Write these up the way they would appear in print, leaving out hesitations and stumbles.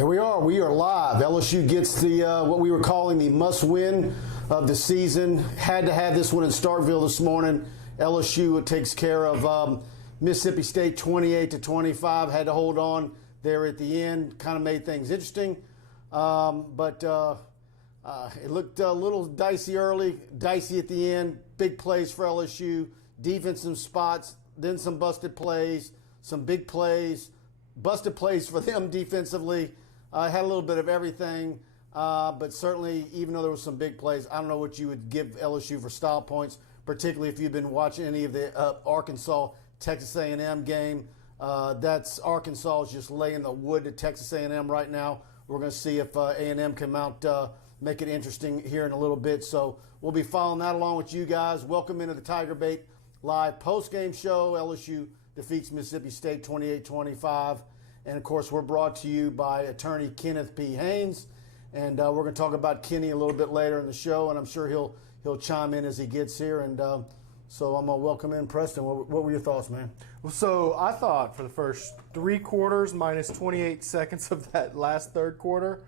Here we are. We are live. LSU gets the what we were calling the must-win of the season. Had to have this one in Starkville this morning. LSU takes care of Mississippi State 28-25. Had to hold on there at the end. Kind of made things interesting, but it looked a little dicey early, dicey at the end. Big plays for LSU. Defensive spots, then some busted plays, some big plays. Busted plays for them defensively. Had a little bit of everything, but certainly, even though there was some big plays, I don't know what you would give LSU for style points, particularly if you've been watching any of the Arkansas Texas A&M game. That's Arkansas is just laying the wood to Texas A&M right now. We're going to see if A&M can make it interesting here in a little bit. So we'll be following that along with you guys. Welcome into the TigerBait live post-game show. LSU defeats Mississippi State 28-25. And, of course, we're brought to you by Attorney Kenneth P. Haines. And we're going to talk about Kenny a little bit later in the show, and I'm sure he'll chime in as he gets here. And so I'm going to welcome in Preston. What were your thoughts, man? Well, so I thought for the first 3 quarters minus 28 seconds of that last third quarter,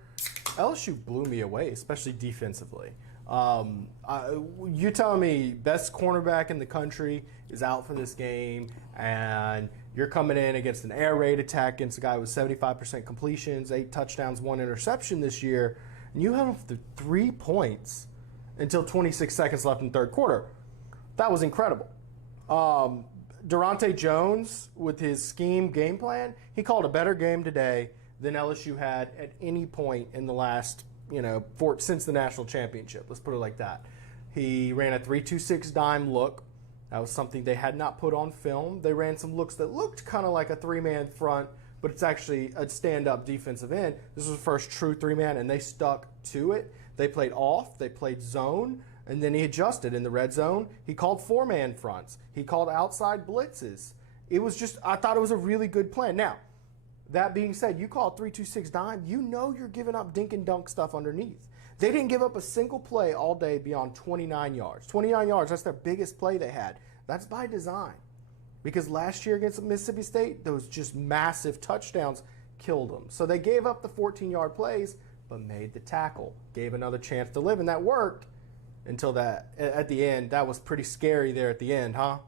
LSU blew me away, especially defensively. You telling me best cornerback in the country is out for this game, and you're coming in against an air raid attack against a guy with 75% completions, 8 touchdowns, 1 interception this year, and you have the 3 points until 26 seconds left in the third quarter. That was incredible. Durante Jones, with his scheme game plan, he called a better game today than LSU had at any point in the last, since the national championship. Let's put it like that. He ran a 3-2-6 dime look. That was something they had not put on film. They ran some looks that looked kind of like a 3-man front, but it's actually a stand-up defensive end. This was the first true 3-man, and they stuck to it. They played off. They played zone, and then he adjusted in the red zone. He called 4-man fronts. He called outside blitzes. I thought it was a really good plan. Now, that being said, you call 3-2-6 dime, you're giving up dink and dunk stuff underneath. They didn't give up a single play all day beyond 29 yards. 29 yards, that's their biggest play they had. That's by design. Because last year against Mississippi State, those just massive touchdowns killed them. So they gave up the 14-yard plays, but made the tackle. Gave another chance to live, and that worked until that, at the end, that was pretty scary there at the end, huh?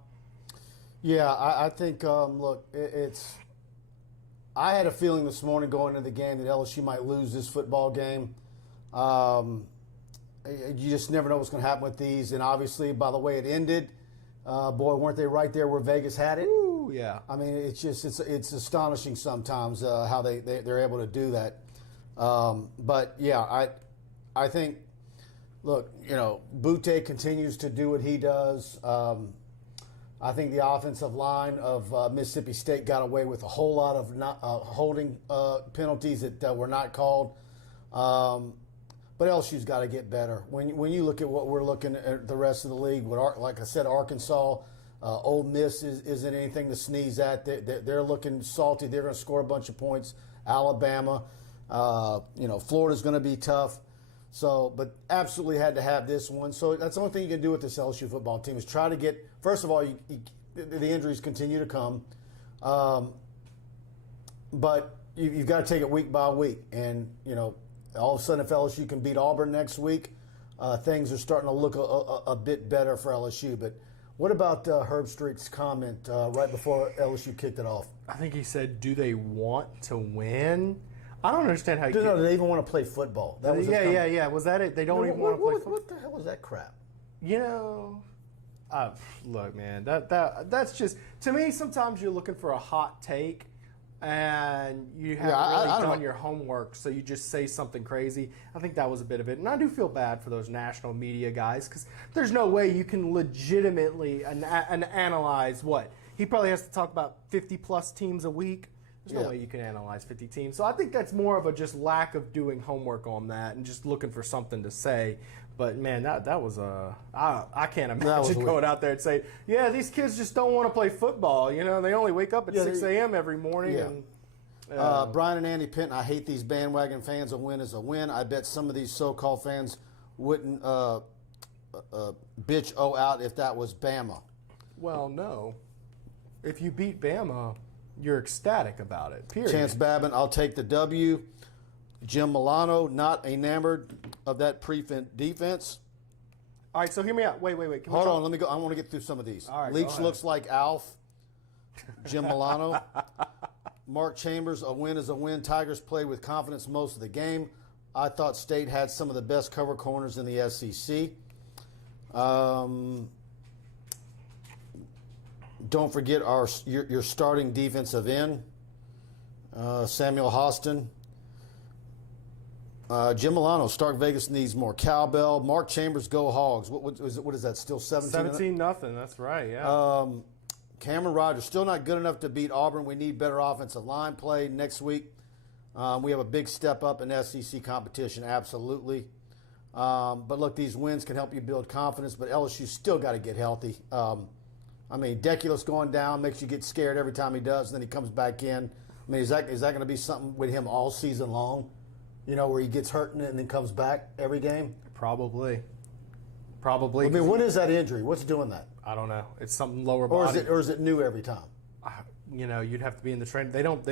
Yeah, I think, look, I had a feeling this morning going into the game that LSU might lose this football game. You just never know what's going to happen with these. And obviously, by the way it ended, boy, weren't they right there where Vegas had it? Ooh, yeah. I mean, it's astonishing sometimes how they're able to do that. But yeah, I think, look, Butte continues to do what he does. I think the offensive line of Mississippi State got away with a whole lot of holding penalties that were not called. But LSU's got to get better. When you look at what we're looking at the rest of the league, like I said, Arkansas, Ole Miss isn't anything to sneeze at. They're looking salty. They're going to score a bunch of points. Alabama, Florida's going to be tough. So, but absolutely had to have this one. So that's the only thing you can do with this LSU football team is try to get, first of all, the injuries continue to come. But you've got to take it week by week. And, all of a sudden if LSU can beat Auburn next week, things are starting to look a bit better for LSU. But what about Herb Street's comment right before LSU kicked it off? I think he said, do they want to win? I don't understand how you do they even want to play football? That was yeah. Was that it? They don't even want to play football. What the hell was that crap? Look, man, that's just, to me, sometimes you're looking for a hot take and you haven't really done your homework, so you just say something crazy. I think that was a bit of it. And I do feel bad for those national media guys because there's no way you can legitimately analyze what? He probably has to talk about 50-plus teams a week. There's no way you can analyze 50 teams. So I think that's more of a just lack of doing homework on that and just looking for something to say. But, man, that was I can't imagine going out there and saying, yeah, these kids just don't want to play football. They only wake up at 6 a.m. every morning. Yeah. And, Brian and Andy Penton, I hate these bandwagon fans. A win is a win. I bet some of these so-called fans wouldn't bitch out if that was Bama. Well, no. If you beat Bama, you're ecstatic about it, period. Chance Babin, I'll take the W. Jim Milano, not enamored of that prevent defense. All right, so hear me out. Wait. Hold on, let me go. I want to get through some of these. All right, Leach looks like Alf. Jim Milano. Mark Chambers, a win is a win. Tigers played with confidence most of the game. I thought State had some of the best cover corners in the SEC. Don't forget your starting defensive end, Samuel Hostin. Jim Milano, Stark Vegas needs more cowbell. Mark Chambers, go Hogs. What is that, still 17? 17-0, that's right, yeah. Cameron Rogers, still not good enough to beat Auburn. We need better offensive line play next week. We have a big step up in SEC competition, absolutely. But look, these wins can help you build confidence, but LSU still got to get healthy. Deculus going down makes you get scared every time he does, and then he comes back in. Is that going to be something with him all season long? Where he gets hurt and then comes back every game? Probably. What is that injury? What's doing that? I don't know. It's something lower body. Or is it new every time? You'd have to be in the training. They don't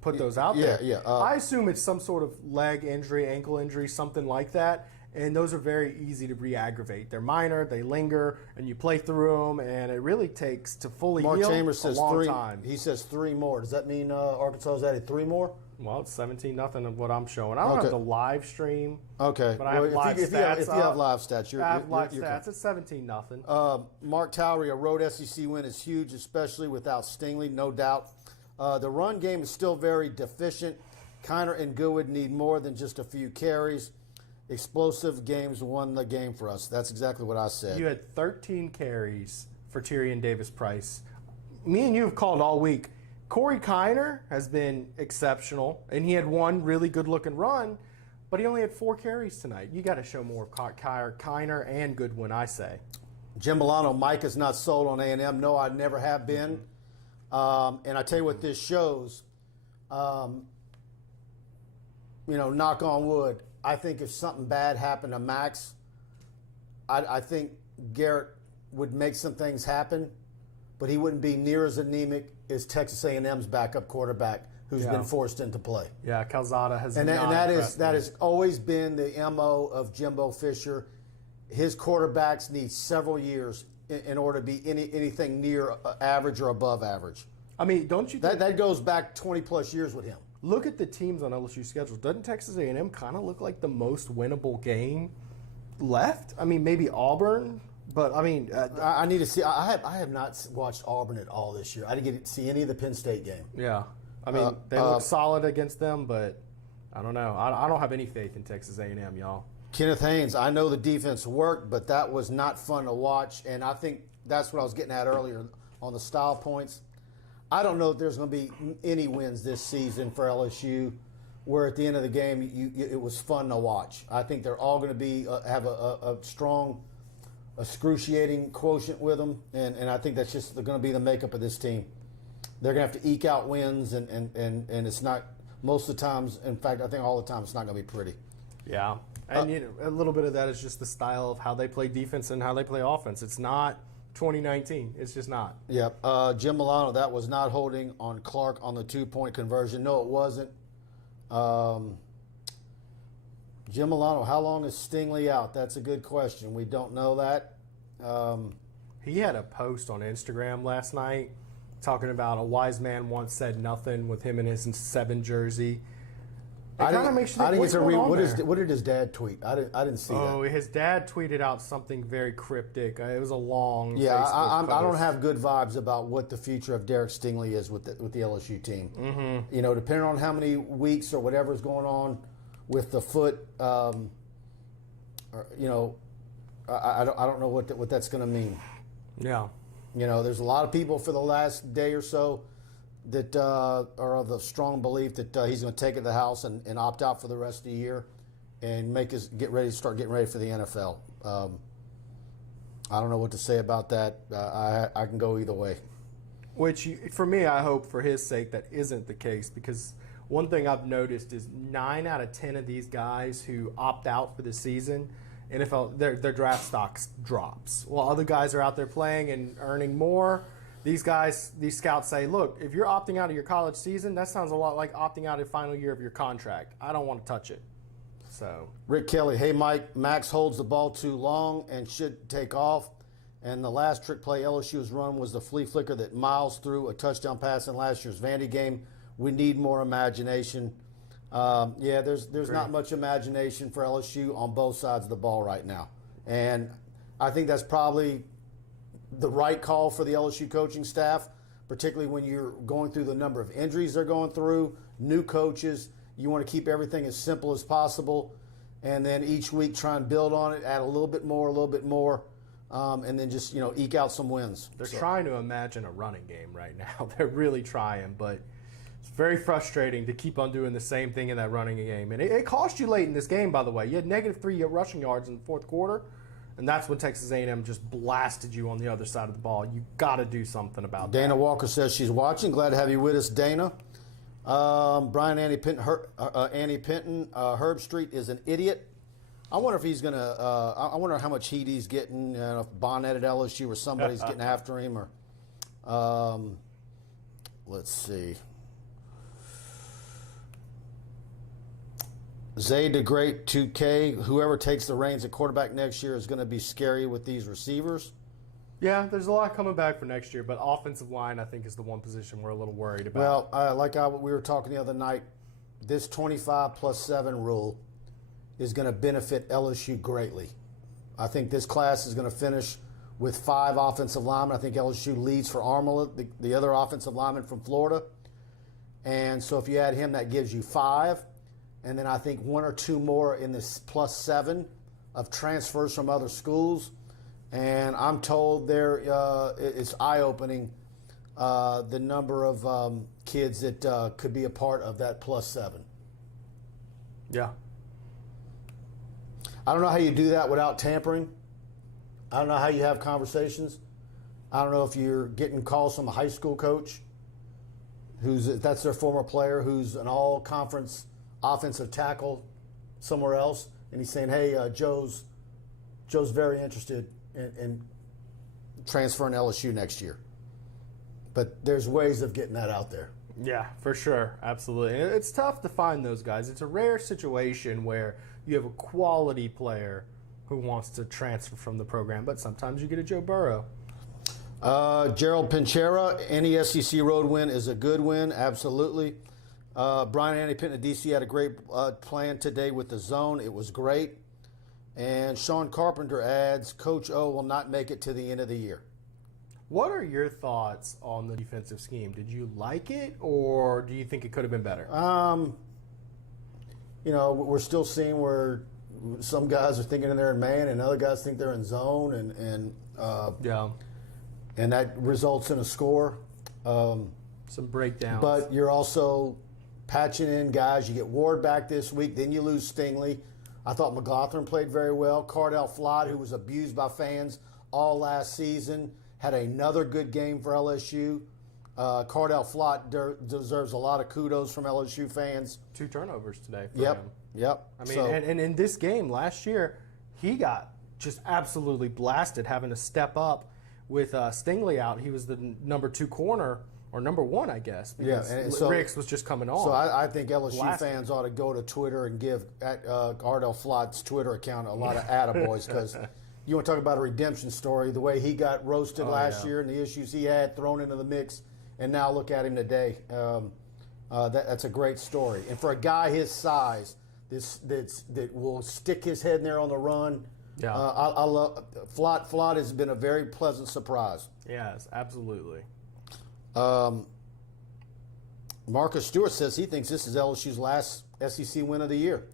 put those out there. Yeah. I assume it's some sort of leg injury, ankle injury, something like that. And those are very easy to re-aggravate. They're minor, they linger, and you play through them, and it really takes to fully Mark heal Chambers says a long 3. time. He says 3 more. Does that mean Arkansas has added 3 more? Well, it's 17-0 of what I'm showing. I don't have the live stream. Okay. But I have live stats. If you have live stats, I have live stats. It's 17-0. Mark Towery, a road SEC win is huge, especially without Stingley, no doubt. The run game is still very deficient. Kiner and Goodwood need more than just a few carries. Explosive games won the game for us. That's exactly what I said. You had 13 carries for Tyrion Davis-Price. Me and you have called all week. Corey Kiner has been exceptional, and he had one really good-looking run, but he only had 4 carries tonight. You got to show more of Kiner and Goodwin, I say. Jim Milano, Mike is not sold on A&M. No, I never have been. And I tell you what this shows, knock on wood, I think if something bad happened to Max, I think Garrett would make some things happen, but he wouldn't be near as anemic as Texas A&M's backup quarterback who's been forced into play. Yeah, Calzada has and that has always been the MO of Jimbo Fisher. His quarterbacks need several years in order to be anything near average or above average. Don't you think that goes back 20-plus years with him? Look at the teams on LSU's schedule. Doesn't Texas A&M kind of look like the most winnable game left? Maybe Auburn, but I need to see. I have not watched Auburn at all this year. I didn't get to see any of the Penn State game. Yeah, they look solid against them, but I don't know. I don't have any faith in Texas A&M, y'all. Kenneth Haines, I know the defense worked, but that was not fun to watch, and I think that's what I was getting at earlier on the style points. I don't know if there's going to be any wins this season for LSU where at the end of the game it was fun to watch. I think they're all going to have a strong, excruciating quotient with them, and I think that's just going to be the makeup of this team. They're going to have to eke out wins, and it's not most of the times. In fact, I think all the time it's not going to be pretty. Yeah, and a little bit of that is just the style of how they play defense and how they play offense. It's not 2019. It's just not. Yep. Jim Milano, that was not holding on Clark on the 2-point conversion. No, it wasn't. Jim Milano, how long is Stingley out? That's a good question. We don't know that. He had a post on Instagram last night talking about a wise man once said nothing with him in his 7 jersey. It kind of makes you think, what's going on there? What did his dad tweet? I didn't see that. Oh, his dad tweeted out something very cryptic. It was a long I don't have good vibes about what the future of Derek Stingley is with the LSU team. Mm-hmm. Depending on how many weeks or whatever is going on with the foot, I don't know what that's going to mean. Yeah. There's a lot of people for the last day or so that are of the strong belief that he's going to take it to the house and opt out for the rest of the year and start getting ready for the NFL. I don't know what to say about that. I can go either way. Which, for me, I hope for his sake that isn't the case, because one thing I've noticed is 9 out of 10 of these guys who opt out for the season, NFL, their draft stocks drops. While other guys are out there playing and earning more, these scouts say, look, if you're opting out of your college season, that sounds a lot like opting out of the final year of your contract. I don't want to touch it. So Rick Kelly, hey, Mike, Max holds the ball too long and should take off. And the last trick play LSU has run was the flea flicker that Miles threw a touchdown pass in last year's Vandy game. We need more imagination. There's not much imagination for LSU on both sides of the ball right now. And I think that's probably the right call for the LSU coaching staff, particularly when you're going through the number of injuries they're going through, new coaches. You want to keep everything as simple as possible, and then each week try and build on it, add a little bit more, and then just eke out some wins. They're trying to imagine a running game right now. They're really trying, but it's very frustrating to keep on doing the same thing in that running game. And it cost you late in this game, by the way. You had -3 rushing yards in the fourth quarter, and that's when Texas A&M just blasted you on the other side of the ball. You got to do something about that. Dana Walker says she's watching. Glad to have you with us, Dana. Brian Andy Penton, Herb Street is an idiot. I wonder if he's going to I wonder how much heat he's getting, if Bonnet at LSU or somebody's getting after him. Or let's see. Zay DeGreat 2K, whoever takes the reins at quarterback next year is going to be scary with these receivers. Yeah, there's a lot coming back for next year, but offensive line, I think, is the one position we're a little worried about. Well, we were talking the other night, this 25+7 rule is going to benefit LSU greatly. I think this class is going to finish with 5 offensive linemen. I think LSU leads for Armour, the other offensive lineman from Florida. And so if you add him, that gives you 5. And then I think 1 or 2 more in this +7 of transfers from other schools. And I'm told it's eye-opening, the number of kids that could be a part of that +7. Yeah. I don't know how you do that without tampering. I don't know how you have conversations. I don't know if you're getting calls from a high school coach that's their former player, who's an all-conference offensive tackle somewhere else, and he's saying, hey, Joe's very interested in transferring LSU next year. But there's ways of getting that out there. Yeah, for sure. Absolutely. And it's tough to find those guys. It's a rare situation where you have a quality player who wants to transfer from the program, but sometimes you get a Joe Burrow. Gerald Pinchera, any SEC road win is a good win, absolutely. Brian Andy Pinton at DC had a great plan today with the zone. It was great. And Sean Carpenter adds, Coach O will not make it to the end of the year. What are your thoughts on the defensive scheme? Did you like it, or do you think it could have been better? We're still seeing where some guys are thinking they're in man and other guys think they're in zone, and that results in a score. Some breakdowns. But you're also patching in guys. You get Ward back this week, then you lose Stingley. I thought McLaughlin played very well. Cardel Flott, who was abused by fans all last season, had another good game for LSU. Cardel Flott deserves a lot of kudos from LSU fans. 2 turnovers today for him. Yep. I mean, and in this game last year, he got just absolutely blasted having to step up with Stingley out. He was the number 2 corner, or number 1, I guess, because Ricks was just coming on. So I think LSU fans ought to go to Twitter and give Cardel Flott's Twitter account a lot of attaboys, because you want to talk about a redemption story, the way he got roasted last year and the issues he had thrown into the mix, and now look at him today. That's a great story. And for a guy his size that will stick his head in there on the run, I love Flott. Flott has been a very pleasant surprise. Yes, absolutely. Marcus Stewart says he thinks this is LSU's last SEC win of the year.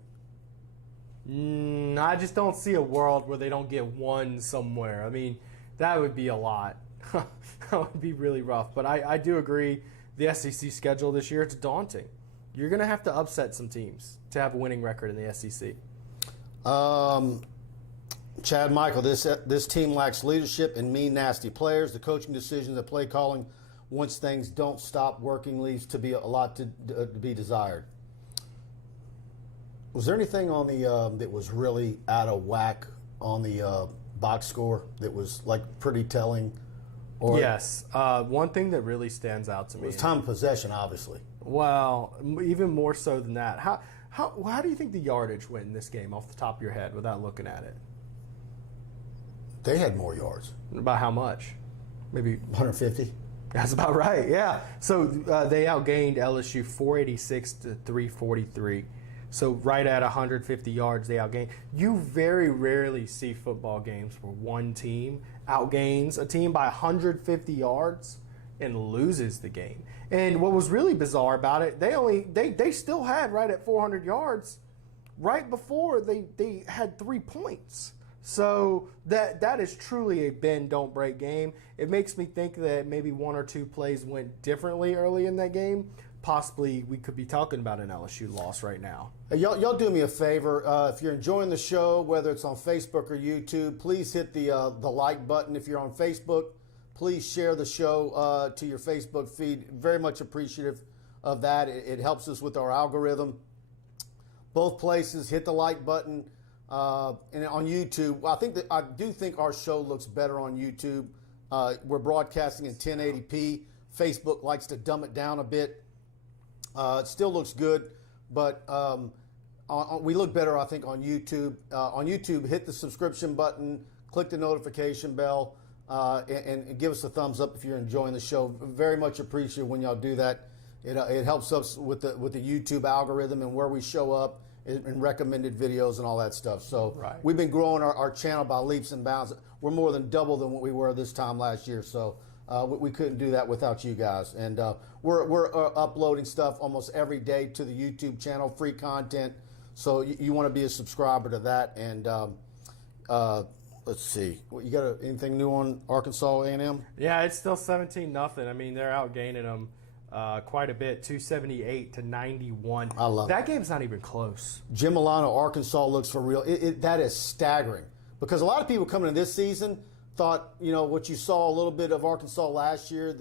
I just don't see a world where they don't get one somewhere. I mean, that would be a lot. That would be really rough. But I do agree, the SEC schedule this year, it's daunting. You're going to have to upset some teams to have a winning record in the SEC. Chad Michael, this team lacks leadership and mean, nasty players. The coaching decisions, the play calling, once things don't stop working, leaves to be a lot to be desired. Was there anything on the that was really out of whack on the box score that was like pretty telling, Yes. One thing that really stands out to me. It was time of possession, obviously. Well, even more so than that. How do you think the yardage went in this game off the top of your head without looking at it? They had more yards. About how much? Maybe 150. That's about right, yeah. So they outgained LSU 486 to 343. So right at 150 yards, they outgained. You very rarely see football games where one team outgains a team by 150 yards and loses the game. And what was really bizarre about it, they still had right at 400 yards right before they had 3 points. So that is truly a bend, don't break game. It makes me think that maybe 1 or 2 plays went differently early in that game. Possibly we could be talking about an LSU loss right now. Hey, y'all do me a favor. If you're enjoying the show, whether it's on Facebook or YouTube, please hit the like button. If you're on Facebook, please share the show to your Facebook feed. Very much appreciative of that. It helps us with our algorithm. Both places, hit the like button. And on YouTube, I do think our show looks better on YouTube. We're broadcasting in 1080p. Facebook likes to dumb it down a bit. It still looks good, but we look better, I think, on YouTube. On YouTube, hit the subscription button, click the notification bell, and give us a thumbs up if you're enjoying the show. Very much appreciate when y'all do that. It helps us with the YouTube algorithm and where we show up and recommended videos and all that stuff. So right. We've been growing our channel by leaps and bounds. We're more than double than what we were this time last year. So we couldn't do that without you guys. And we're uploading stuff almost every day to the YouTube channel, free content. So you want to be a subscriber to that. And let's see, you got anything new on Arkansas A&M? Yeah, it's still 17-0. I mean, they're outgaining them quite a bit, 278 to 91. I love that. Game's not even close. Jim Milano, Arkansas looks for real. That is staggering because a lot of people coming in this season thought, what you saw a little bit of Arkansas last year,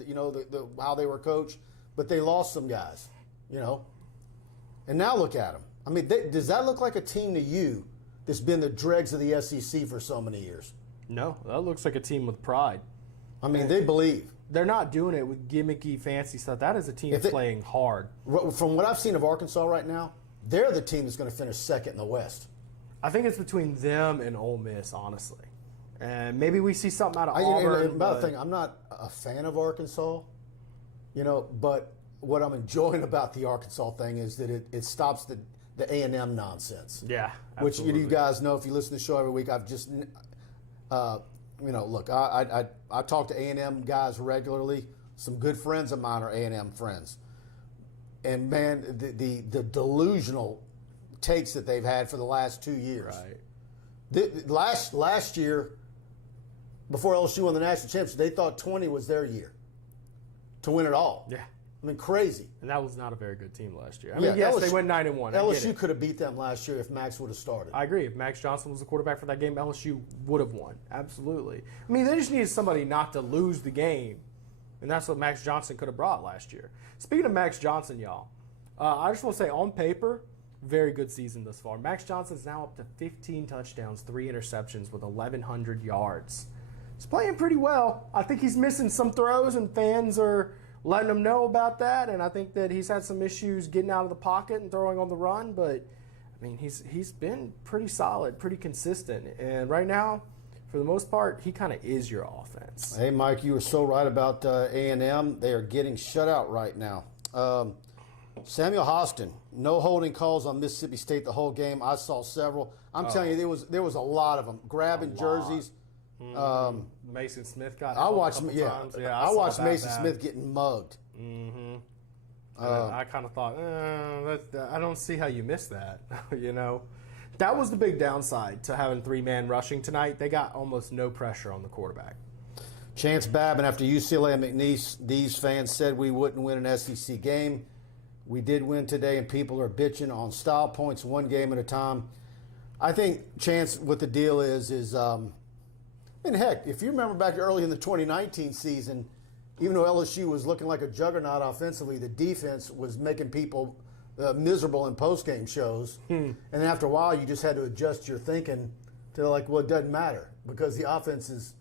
how they were coached, but they lost some guys, And now look at them. I mean, does that look like a team to you that's been the dregs of the SEC for so many years? No, that looks like a team with pride. I mean, they believe. They're not doing it with gimmicky, fancy stuff. That is a team playing hard. From what I've seen of Arkansas right now, they're the team that's going to finish second in the West. I think it's between them and Ole Miss, honestly. And maybe we see something out of Auburn. Another thing, I'm not a fan of Arkansas, but what I'm enjoying about the Arkansas thing is that it stops the A&M nonsense. Yeah, absolutely. Which you guys know if you listen to the show every week, I've just look, I talk to A&M guys regularly. Some good friends of mine are A&M friends. And, man, the delusional takes that they've had for the last 2 years. Right. Last year, before LSU won the national championship, they thought 20 was their year to win it all. Yeah. I mean, crazy. And that was not a very good team last year. I mean, yes, they went 9-1. LSU could have beat them last year if Max would have started. I agree. If Max Johnson was the quarterback for that game, LSU would have won. Absolutely. I mean, they just needed somebody not to lose the game. And that's what Max Johnson could have brought last year. Speaking of Max Johnson, y'all, I just want to say, on paper, very good season thus far. Max Johnson's now up to 15 touchdowns, 3 interceptions with 1,100 yards. He's playing pretty well. I think he's missing some throws, and fans are letting him know about that. And I think that he's had some issues getting out of the pocket and throwing on the run. But, I mean, he's been pretty solid, pretty consistent. And right now, for the most part, he kind of is your offense. Hey, Mike, you were so right about A&M. They are getting shut out right now. Samuel Hostin, no holding calls on Mississippi State the whole game. I saw several. I'm telling you, there was a lot of them grabbing jerseys. Mason Smith got. I watched. Times. I watched Mason Smith getting mugged. Mm-hmm. I kind of thought, I don't see how you missed that. That was the big downside to having 3-man rushing tonight. They got almost no pressure on the quarterback. Chance Babin, after UCLA and McNeese, these fans said we wouldn't win an SEC game. We did win today, and people are bitching on style points, one game at a time. I think, Chance, what the deal is, and heck, if you remember back early in the 2019 season, even though LSU was looking like a juggernaut offensively, the defense was making people miserable in postgame shows. And then after a while, you just had to adjust your thinking to well, it doesn't matter because the offense is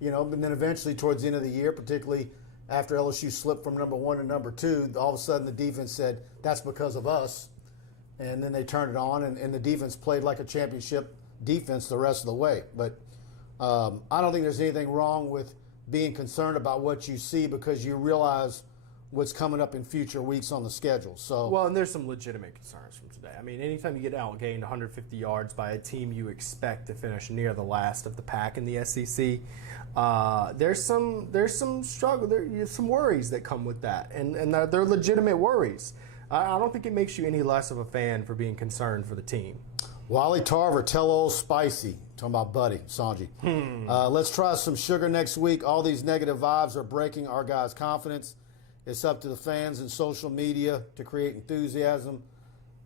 and then eventually towards the end of the year, particularly after LSU slipped from number 1 to number 2, all of a sudden the defense said, that's because of us. And then they turned it on, and the defense played like a championship defense the rest of the way. But I don't think there's anything wrong with being concerned about what you see because you realize what's coming up in future weeks on the schedule. So well, and there's some legitimate concerns from today. I mean, anytime you get outgained 150 yards by a team you expect to finish near the last of the pack in the SEC, there's some struggle. There's some worries that come with that, and they're legitimate worries. I don't think it makes you any less of a fan for being concerned for the team. Wally Tarver, tell old Spicy. Talking about Buddy, Sanji. Let's try some sugar next week. All these negative vibes are breaking our guys' confidence. It's up to the fans and social media to create enthusiasm.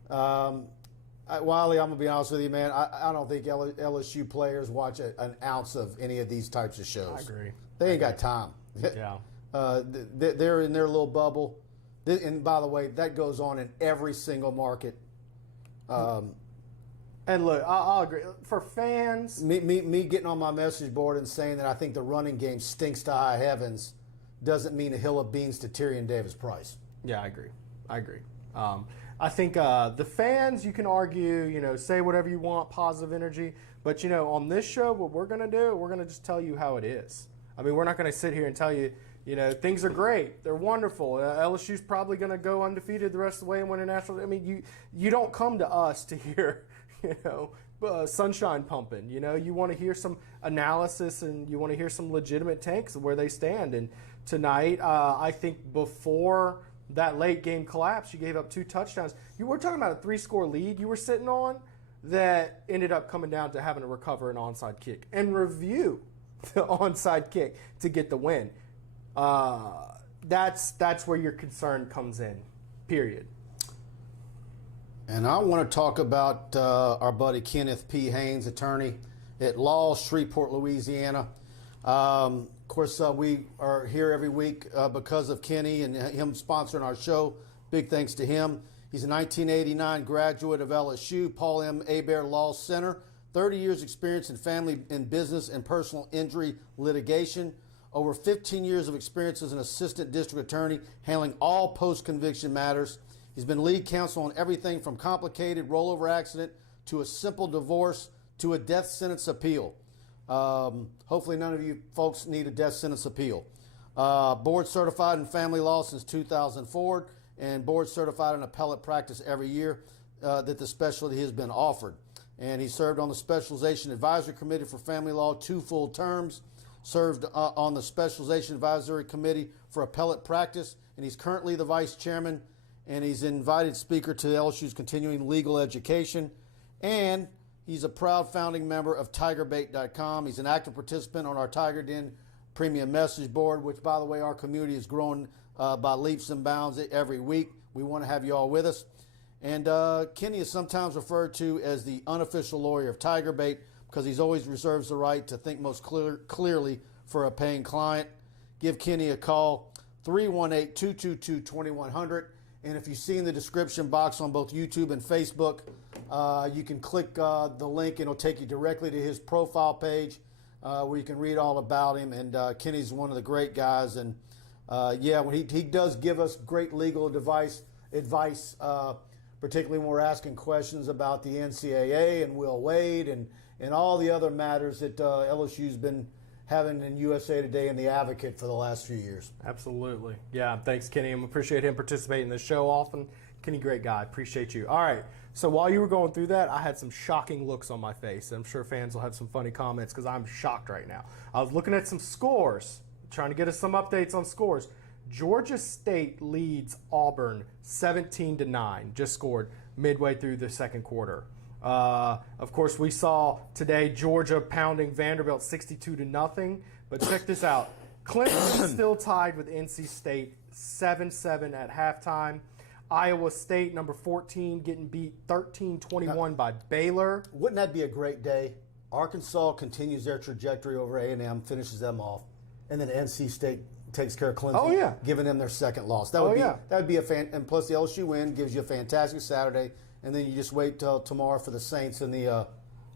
Wally, I'm going to be honest with you, man. I don't think LSU players watch an ounce of any of these types of shows. I agree. They ain't got time. Yeah. They're in their little bubble. And by the way, that goes on in every single market. And look, I'll agree. For fans, me getting on my message board and saying that I think the running game stinks to high heavens doesn't mean a hill of beans to Tyrion Davis-Price. Yeah, I agree. I think the fans, you can argue, say whatever you want, positive energy. But, on this show, what we're going to do, we're going to just tell you how it is. I mean, we're not going to sit here and tell you, things are great. They're wonderful. LSU's probably going to go undefeated the rest of the way and win a national. I mean, you don't come to us to hear, sunshine pumping. You want to hear some analysis and you want to hear some legitimate takes of where they stand. And tonight, I think before that late game collapse, you gave up 2 touchdowns. You were talking about a 3-score lead you were sitting on that ended up coming down to having to recover an onside kick and review the onside kick to get the win. That's where your concern comes in, period. And I want to talk about our buddy Kenneth P. Haines, attorney at law, Shreveport, Louisiana. Of course, we are here every week because of Kenny and him sponsoring our show. Big thanks to him. He's a 1989 graduate of LSU, Paul M. Hebert Law Center, 30 years experience in family and business and personal injury litigation, over 15 years of experience as an assistant district attorney handling all post-conviction matters. He's been lead counsel on everything from complicated rollover accident to a simple divorce to a death sentence appeal. Hopefully none of you folks need a death sentence appeal. Board certified in family law since 2004 and board certified in appellate practice every year that the specialty has been offered. And he served on the Specialization Advisory Committee for Family Law 2 full terms, served on the Specialization Advisory Committee for Appellate Practice, and he's currently the vice chairman, and he's an invited speaker to LSU's continuing legal education, and he's a proud founding member of TigerBait.com. He's an active participant on our Tiger Den premium message board, which, by the way, our community is growing by leaps and bounds every week. We want to have you all with us. And Kenny is sometimes referred to as the unofficial lawyer of TigerBait because he's always reserves the right to think most clearly for a paying client. Give Kenny a call, 318-222-2100. And if you see in the description box on both YouTube and Facebook, you can click the link and it'll take you directly to his profile page where you can read all about him. And Kenny's one of the great guys. And when he does give us great legal advice, particularly when we're asking questions about the NCAA and Will Wade and all the other matters that LSU's been having in USA Today and The Advocate for the last few years. Absolutely. Yeah, thanks, Kenny. I appreciate him participating in the show often. Kenny, great guy. Appreciate you. All right, so while you were going through that, I had some shocking looks on my face. I'm sure fans will have some funny comments because I'm shocked right now. I was looking at some scores, trying to get us some updates on scores. Georgia State leads Auburn 17-9, just scored midway through the second quarter. Of course, we saw today Georgia pounding Vanderbilt 62-0. But check this out. Clemson still tied with NC State 7-7 at halftime. Iowa State, number 14, getting beat 13-21 by Baylor. Wouldn't that be a great day? Arkansas continues their trajectory over A&M, finishes them off, and then NC State takes care of Clemson, giving them their second loss. That would be a and plus the LSU win gives you a fantastic Saturday, and then you just wait till tomorrow for the Saints and the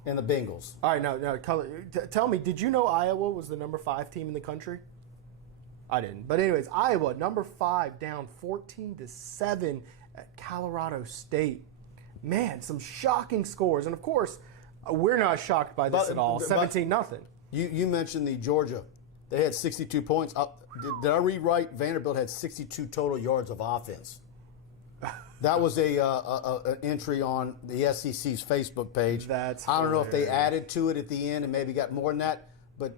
and the Bengals. All right, no. Tell me, did you know Iowa was the number 5 team in the country? I didn't. But anyways, Iowa, number 5, down 14-7 at Colorado State. Man, some shocking scores. And, of course, we're not shocked by this at all. 17-0. You mentioned the Georgia. They had 62 points. Did I read right? Vanderbilt had 62 total yards of offense. That was an entry on the SEC's Facebook page. I don't know if they added to it at the end and maybe got more than that, but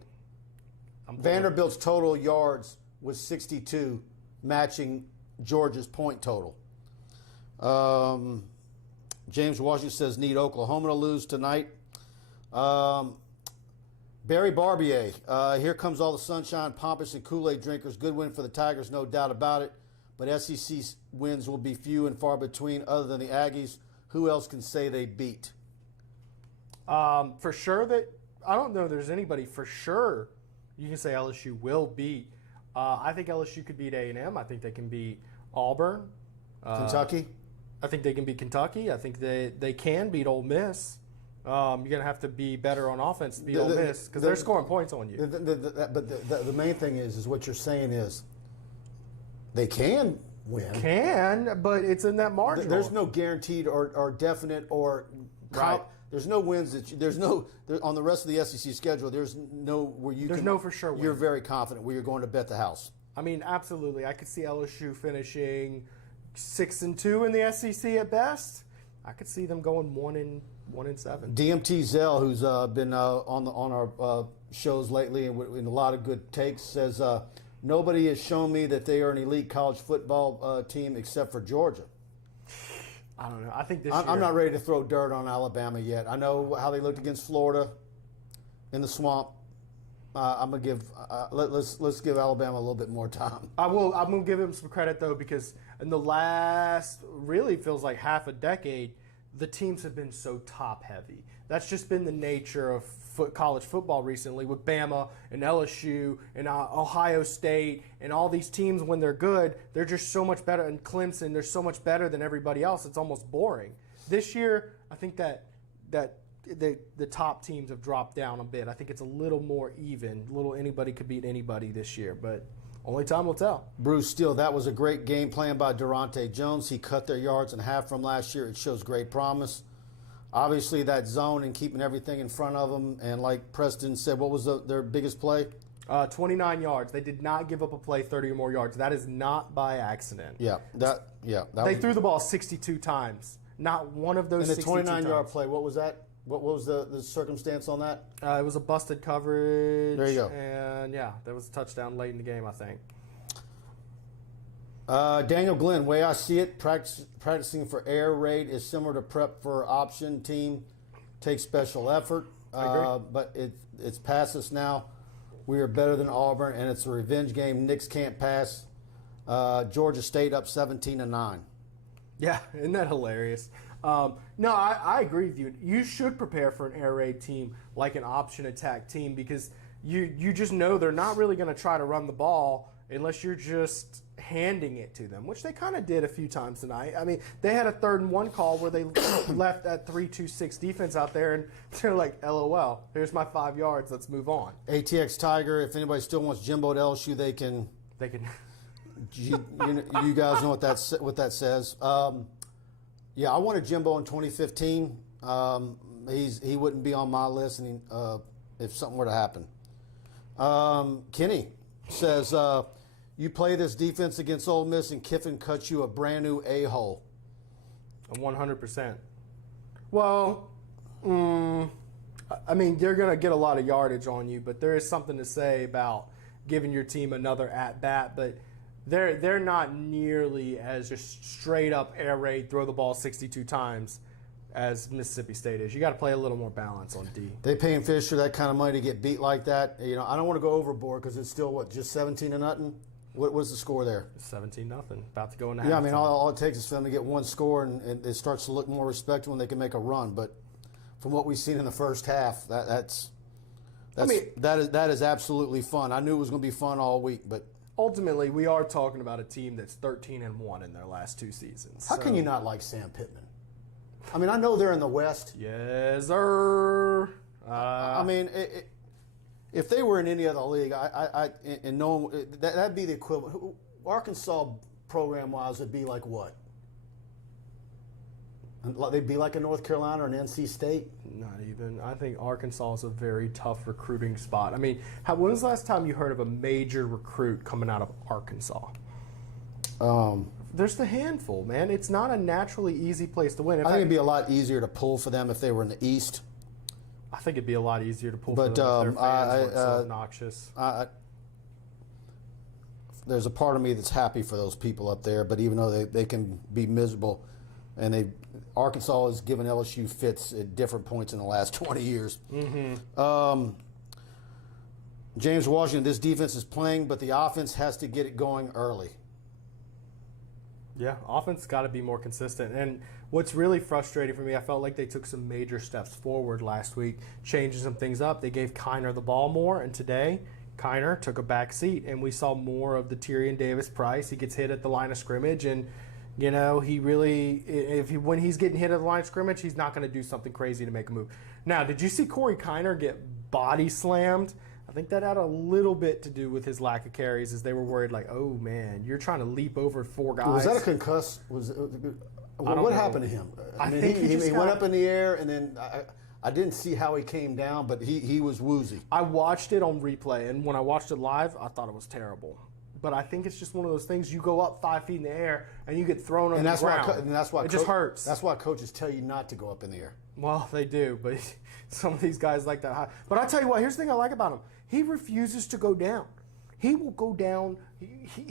Vanderbilt's total yards was 62, matching Georgia's point total. James Washington says, need Oklahoma to lose tonight. Barry Barbier, here comes all the sunshine, pompous, and Kool-Aid drinkers. Good win for the Tigers, no doubt about it. But SEC wins will be few and far between other than the Aggies. Who else can say they beat? For sure that I don't know there's anybody for sure you can say LSU will beat. I think LSU could beat A&M. I think they can beat Auburn. Kentucky? I think they can beat Kentucky. I think they can beat Ole Miss. You're going to have to be better on offense to beat Ole Miss because they're scoring points on you. But the main thing is what you're saying is they can win. Can, but it's in that margin. There's no guaranteed or definite or right. There's no wins on the rest of the SEC schedule. There's no where you. There's no for sure win. You're very confident where you're going to bet the house. I mean, absolutely. I could see LSU finishing 6-2 in the SEC at best. I could see them going 1-7. DMT Zell, who's been on our shows lately and in a lot of good takes, says nobody has shown me that they are an elite college football team except for Georgia. I don't know. I think this year... I'm not ready to throw dirt on Alabama yet. I know how they looked against Florida in the swamp. I'm gonna give let's give Alabama a little bit more time. I'm gonna give him some credit though because in the last really feels like half a decade, the teams have been so top heavy. That's just been the nature of college football recently with Bama and LSU and Ohio State and all these teams. When they're good, they're just so much better. And Clemson, they're so much better than everybody else. It's almost boring. This year, I think that the top teams have dropped down a bit. I think it's a little more even. Anybody could beat anybody this year, but only time will tell. Bruce Steele, that was a great game plan by Durante Jones. He cut their yards in half from last year. It shows great promise. Obviously, that zone and keeping everything in front of them. And like Preston said, what was their biggest play? 29 yards. They did not give up a play 30 or more yards. That is not by accident. They threw the ball 62 times. Not one of those 62 And the 29-yard times. play, what was that? What was the circumstance on that? It was a busted coverage. There you go. And, there was a touchdown late in the game, I think. Daniel Glenn, way I see it, practicing for air raid is similar to prep for option team. Takes special effort. But it's past us now. We are better than Auburn, and it's a revenge game. Knicks can't pass. Georgia State up 17-9. Yeah, isn't that hilarious? No, I agree with you. You should prepare for an air raid team like an option attack team because you just know they're not really going to try to run the ball unless you're just handing it to them, which they kind of did a few times tonight. I mean, they had a 3rd and 1 call where they left that 3-2-6 defense out there, and they're like, LOL, here's my 5 yards, let's move on. ATX Tiger, if anybody still wants Jimbo to LSU, they can. You guys know what that says. Yeah, I wanted Jimbo in 2015. He wouldn't be on my list if something were to happen. Kenny says, you play this defense against Ole Miss and Kiffin cuts you a brand new a-hole. 100%. Well, I mean, they're going to get a lot of yardage on you, but there is something to say about giving your team another at-bat, but they're not nearly as just straight up air raid, throw the ball 62 times as Mississippi State is. You got to play a little more balance on D. They paying Fisher that kind of money to get beat like that. I don't want to go overboard because it's still just 17-0. What's the score there? 17-0. About to go in the halftime. Yeah, I mean, all it takes is for them to get one score, and it starts to look more respectable when they can make a run. But from what we've seen in the first half, that is absolutely fun. I knew it was going to be fun all week, but ultimately, we are talking about a team that's 13-1 in their last 2 seasons. How can you not like Sam Pittman? I mean, I know they're in the West. Yes, sir. I mean, if they were in any other league, that'd be the equivalent. Arkansas program-wise would be like what? They'd be like a North Carolina or an NC State? Not even. I think Arkansas is a very tough recruiting spot. I mean, when was the last time you heard of a major recruit coming out of Arkansas? There's the handful, man. It's not a naturally easy place to win. I think it'd be a lot easier to pull for them if they were in the East. I think it'd be a lot easier to pull for them if their fans weren't so obnoxious. There's a part of me that's happy for those people up there, but even though they can be miserable, and Arkansas has given LSU fits at different points in the last 20 years. Mm-hmm. James Washington, this defense is playing, but the offense has to get it going early. Yeah, offense got to be more consistent. And what's really frustrating for me, I felt like they took some major steps forward last week, changing some things up. They gave Kiner the ball more, and today Kiner took a back seat, and we saw more of the Tyrion Davis-Price. He gets hit at the line of scrimmage, and you know, when he's getting hit at the line of scrimmage, he's not going to do something crazy to make a move. Now, did you see Corey Kiner get body slammed? I think that had a little bit to do with his lack of carries, as they were worried, like, oh man, you're trying to leap over 4 guys. Was that a concuss? What happened to him? I mean, he went up in the air, and then I didn't see how he came down, but he was woozy. I watched it on replay, and when I watched it live, I thought it was terrible. But I think it's just one of those things. You go up 5 feet in the air, and you get thrown on the ground. And that's why it just hurts. That's why coaches tell you not to go up in the air. Well, they do, but some of these guys like that high. But I tell you what, here's the thing I like about him. He refuses to go down. He will go down.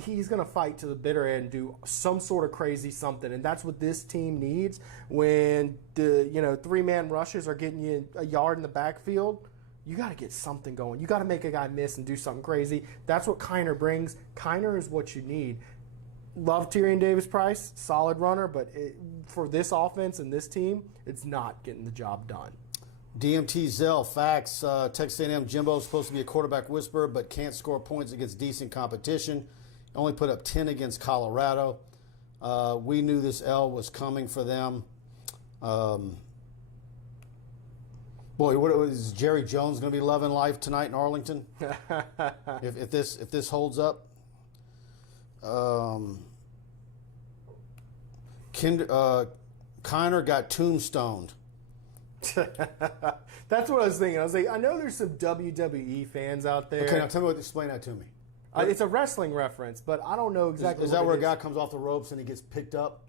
He's going to fight to the bitter end, do some sort of crazy something, and that's what this team needs. When the 3-man rushes are getting you a yard in the backfield, you got to get something going. You got to make a guy miss and do something crazy. That's what Kiner brings. Kiner is what you need. Love Tyrion Davis-Price, solid runner, but for this offense and this team, it's not getting the job done. DMT Zell, facts. Texas A&M Jimbo's supposed to be a quarterback whisperer, but can't score points against decent competition. Only put up 10 against Colorado. We knew this L was coming for them. Boy, is Jerry Jones going to be loving life tonight in Arlington? if this holds up. Kiner got tombstoned. That's what I was thinking. I was like, I know there's some WWE fans out there. Okay, now tell me explain that to me. It's a wrestling reference, but I don't know exactly. Is that where a guy comes off the ropes and he gets picked up?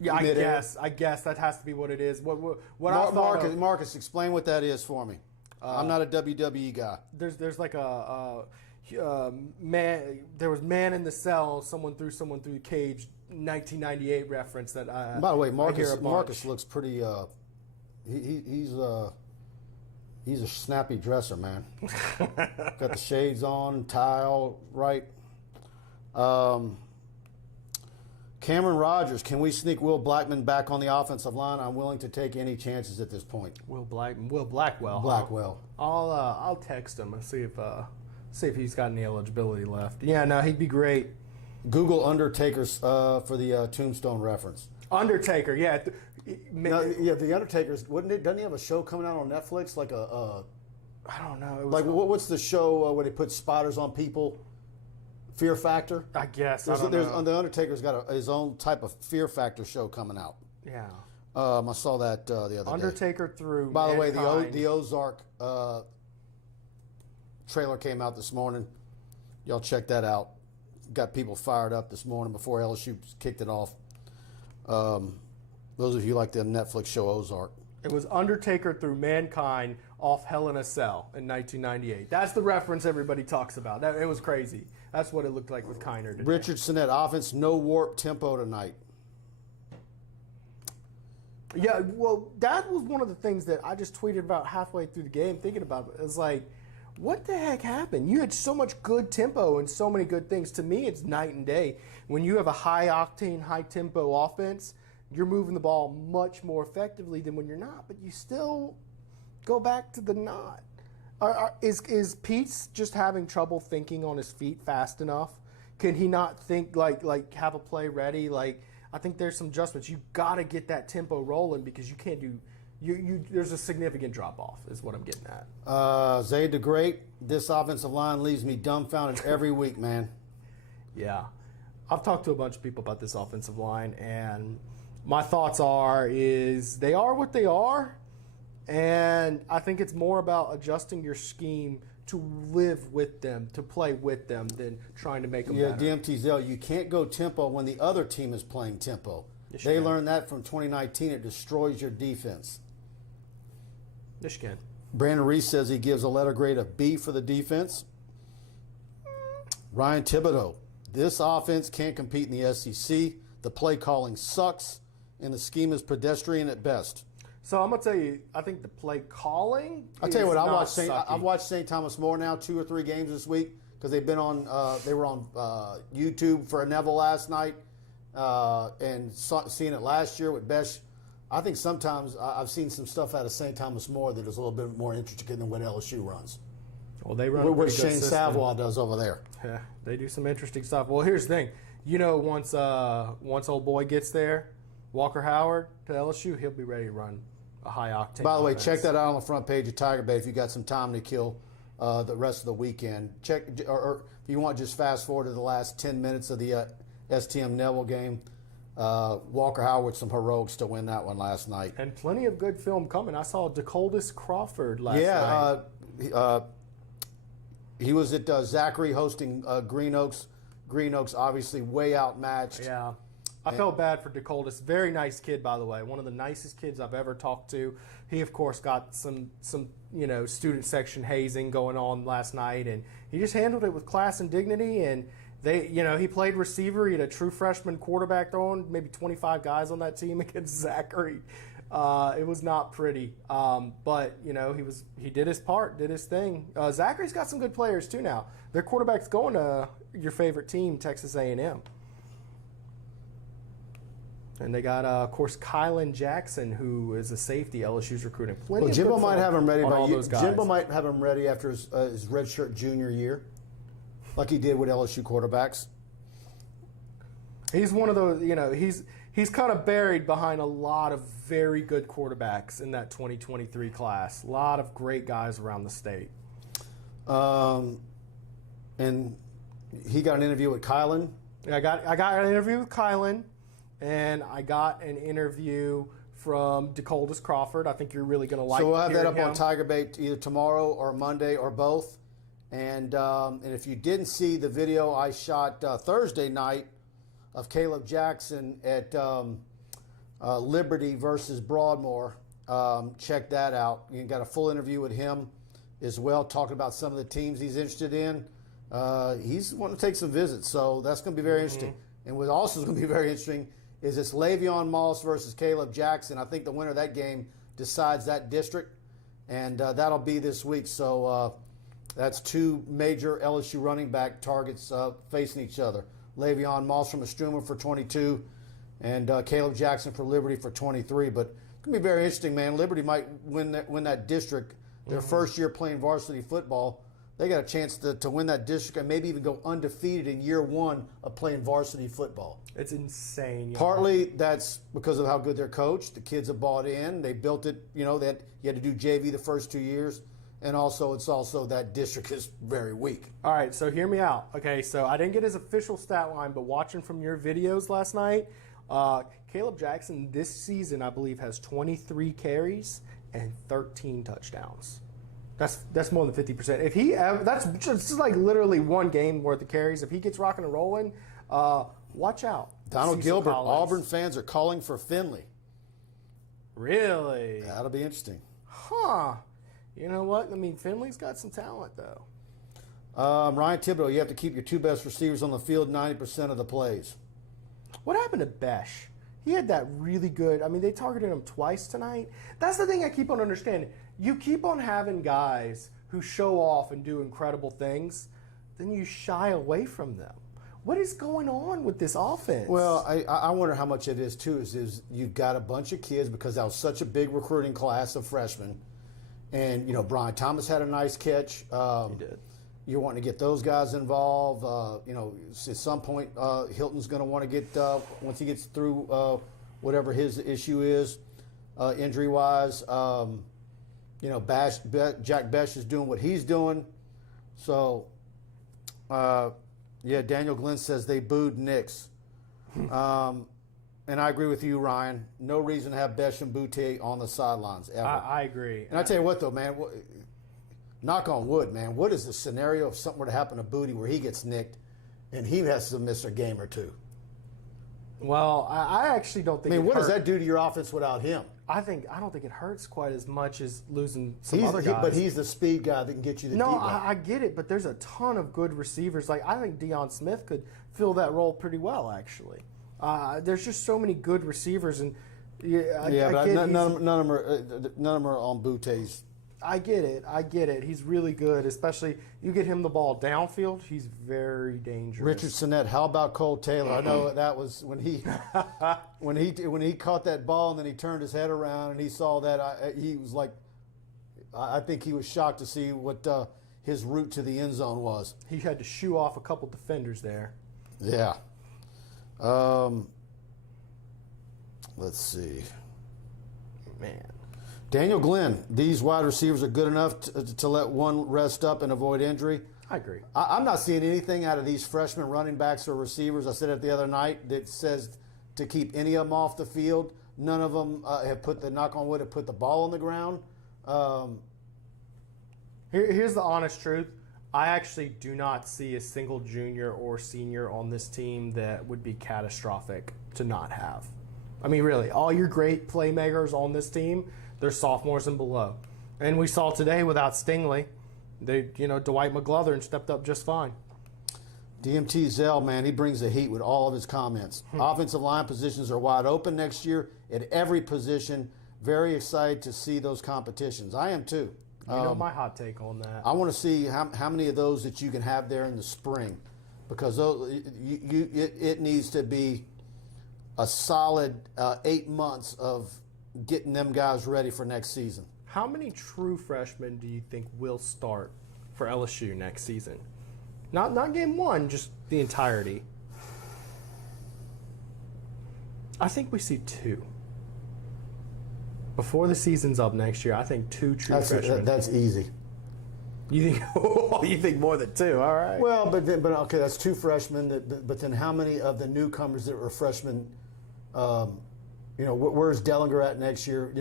Yeah, I guess that has to be what it is. Marcus, explain what that is for me. I'm not a WWE guy. There's like a man. There was Man in the Cell. Someone threw the cage. 1998 reference that. By the way, Marcus looks pretty. He's a snappy dresser, man. Got the shades on, tie all right. Cameron Rogers, can we sneak Will Blackman back on the offensive line? I'm willing to take any chances at this point. Will Blackwell. I'll text him and see if he's got any eligibility left. Yeah, no, he'd be great. Google Undertaker's for the Tombstone reference. Undertaker, yeah. The Undertaker's doesn't he have a show coming out on Netflix? Like I don't know. What's the show where they put spiders on people? Fear Factor? I guess. The Undertaker's got his own type of Fear Factor show coming out. Yeah. I saw that the other day. Undertaker through. By the way, the Ozark trailer came out this morning. Y'all check that out. Got people fired up this morning before LSU kicked it off. Those of you like the Netflix show Ozark. It was Undertaker through Mankind off Hell in a Cell in 1998. That's the reference everybody talks about. It was crazy. That's what it looked like with Kiner today. Richard Sinnett, offense, no warp tempo tonight. Yeah, well, that was one of the things that I just tweeted about halfway through the game, thinking about it. It was like, what the heck happened? You had so much good tempo and so many good things. To me, it's night and day. When you have a high-octane, high-tempo offense, you're moving the ball much more effectively than when you're not, but you still go back to the not. Is Pete's just having trouble thinking on his feet fast enough? Can he not think, like have a play ready? Like, I think there's some adjustments. You got to get that tempo rolling because you can't do. There's a significant drop off, is what I'm getting at. Zay the Great, this offensive line leaves me dumbfounded every week, man. Yeah. I've talked to a bunch of people about this offensive line, and my thoughts is they are what they are, and I think it's more about adjusting your scheme to live with them, to play with them, than trying to make them better. DMTZL, you can't go tempo when the other team is playing tempo. Yes, they learned that from 2019. It destroys your defense. Yes, you can. Brandon Reese says he gives a letter grade of B for the defense. Ryan Thibodeau, this offense can't compete in the SEC. The play calling sucks, and the scheme is pedestrian at best. So I'm gonna tell you, I think the play calling. I'll tell you what, I've I've watched St. Thomas More now 2 or 3 games this week because they've been on. They were on YouTube for a Neville last night, and seeing it last year with Besh. I think sometimes I've seen some stuff out of St. Thomas More that is a little bit more interesting than what LSU runs. Well, they run what Shane Savoy does over there. Yeah, they do some interesting stuff. Well, here's the thing. Once old boy gets there, Walker Howard to LSU, he'll be ready to run a high octane. By the way, offense. check that out on the front page of TigerBait if you got some time to kill the rest of the weekend. Check, or if you want, just fast forward to the last 10 minutes of the STM Neville game. Walker Howard with some heroics to win that one last night. And plenty of good film coming. I saw DeColdis Crawford last night. He was at Zachary hosting Green Oaks. Green Oaks obviously way outmatched. Yeah. I felt bad for DeColdis. Very nice kid, by the way. One of the nicest kids I've ever talked to. He, of course, got some student section hazing going on last night, and he just handled it with class and dignity. And he played receiver. He had a true freshman quarterback throwing maybe 25 guys on that team against Zachary. It was not pretty, but he did his part, did his thing. Zachary's got some good players too now. Their quarterback's going to your favorite team, Texas A&M. And they got, of course, Kylan Jackson, who is a safety. LSU's recruiting plenty. Well, Jimbo might have him ready Jimbo might have him ready after his redshirt junior year, like he did with LSU quarterbacks. He's one of those. He's kind of buried behind a lot of very good quarterbacks in that 2023 class. A lot of great guys around the state. And he got an interview with Kylan. I got an interview with Kylan. And I got an interview from DeColdis Crawford. I think you're really going to like. So we'll have that up him on TigerBait either tomorrow or Monday or both. And if you didn't see the video I shot Thursday night of Caleb Jackson at Liberty versus Broadmoor, check that out. You got a full interview with him as well, talking about some of the teams he's interested in. He's wanting to take some visits, so that's going to be very interesting. And what also is going to be very interesting is it's Le'Veon Moss versus Caleb Jackson. I think the winner of that game decides that district, and that'll be this week. So that's 2 major LSU running back targets facing each other. Le'Veon Moss from Estruma for 22, and Caleb Jackson for Liberty for 23. But it's going to be very interesting, man. Liberty might win that district. Their first year playing varsity football. They got a chance to win that district and maybe even go undefeated in year 1 of playing varsity football. It's insane. Partly that's because of how good they're coached. The kids have bought in. They built it. You had to do JV the first 2 years. And also, it's also that district is very weak. All right, so hear me out. Okay, so I didn't get his official stat line, but watching from your videos last night, Caleb Jackson this season, I believe, has 23 carries and 13 touchdowns. That's more than 50%. If that's just like literally 1 game worth of carries. If he gets rocking and rolling, watch out. Donald Cecil Gilbert, Collins. Auburn fans are calling for Finley. Really? That'll be interesting. Huh. You know what? I mean, Finley's got some talent, though. Ryan Thibodeau, you have to keep your 2 best receivers on the field 90% of the plays. What happened to Besh? He had that really good. I mean, they targeted him twice tonight. That's the thing I keep on understanding. You keep on having guys who show off and do incredible things, then you shy away from them. What is going on with this offense? Well, I wonder how much it is, too, is you've got a bunch of kids because that was such a big recruiting class of freshmen. And, Brian Thomas had a nice catch. He did. you're wanting to get those guys involved. At some point, Hilton's going to want to get once he gets through whatever his issue is, injury-wise. Jack Besh is doing what he's doing. So, Daniel Glenn says they booed Nix. And I agree with you, Ryan. No reason to have Besh and Boutte on the sidelines ever. I agree. And I tell you what, though, man, knock on wood, man. What is the scenario if something were to happen to Boutte where he gets nicked and he has to miss a game or two? Well, I actually don't think. What does that do to your offense without him? I don't think it hurts quite as much as losing some other guys. But he's the speed guy that can get you the deep ball. I get it, but there's a ton of good receivers. Like I think Deion Smith could fill that role pretty well, actually. There's just so many good receivers, and none of them are on Boutte's. I get it. He's really good, especially you get him the ball downfield. He's very dangerous. Richard Sinnett, how about Cole Taylor? I know that was when he when he caught that ball and then he turned his head around and he saw that he was like, I think he was shocked to see what his route to the end zone was. He had to shoo off a couple defenders there. Yeah. Let's see. Man. Daniel Glenn, these wide receivers are good enough to let one rest up and avoid injury. I agree. I'm not seeing anything out of these freshman running backs or receivers. I said it the other night that says to keep any of them off the field. None of them have put knock on wood, have put the ball on the ground. Here's the honest truth. I actually do not see a single junior or senior on this team that would be catastrophic to not have. I mean, really, all your great playmakers on this team, they're sophomores and below. And we saw today without Stingley, Dwight McGlothern stepped up just fine. DMT Zell, man, he brings the heat with all of his comments. Offensive line positions are wide open next year at every position. Very excited to see those competitions. I am too. You know my hot take on that. I want to see how many of those that you can have there in the spring, because it needs to be a solid 8 months of getting them guys ready for next season. How many true freshmen do you think will start for LSU next season? Not game one, just the entirety. I think we see 2. Before the season's up next year, I think 2 true freshmen. That's easy. You think? You think more than 2? All right. Well, but okay, that's 2 freshmen. But then how many of the newcomers that were freshmen? Where's Dellinger at next year?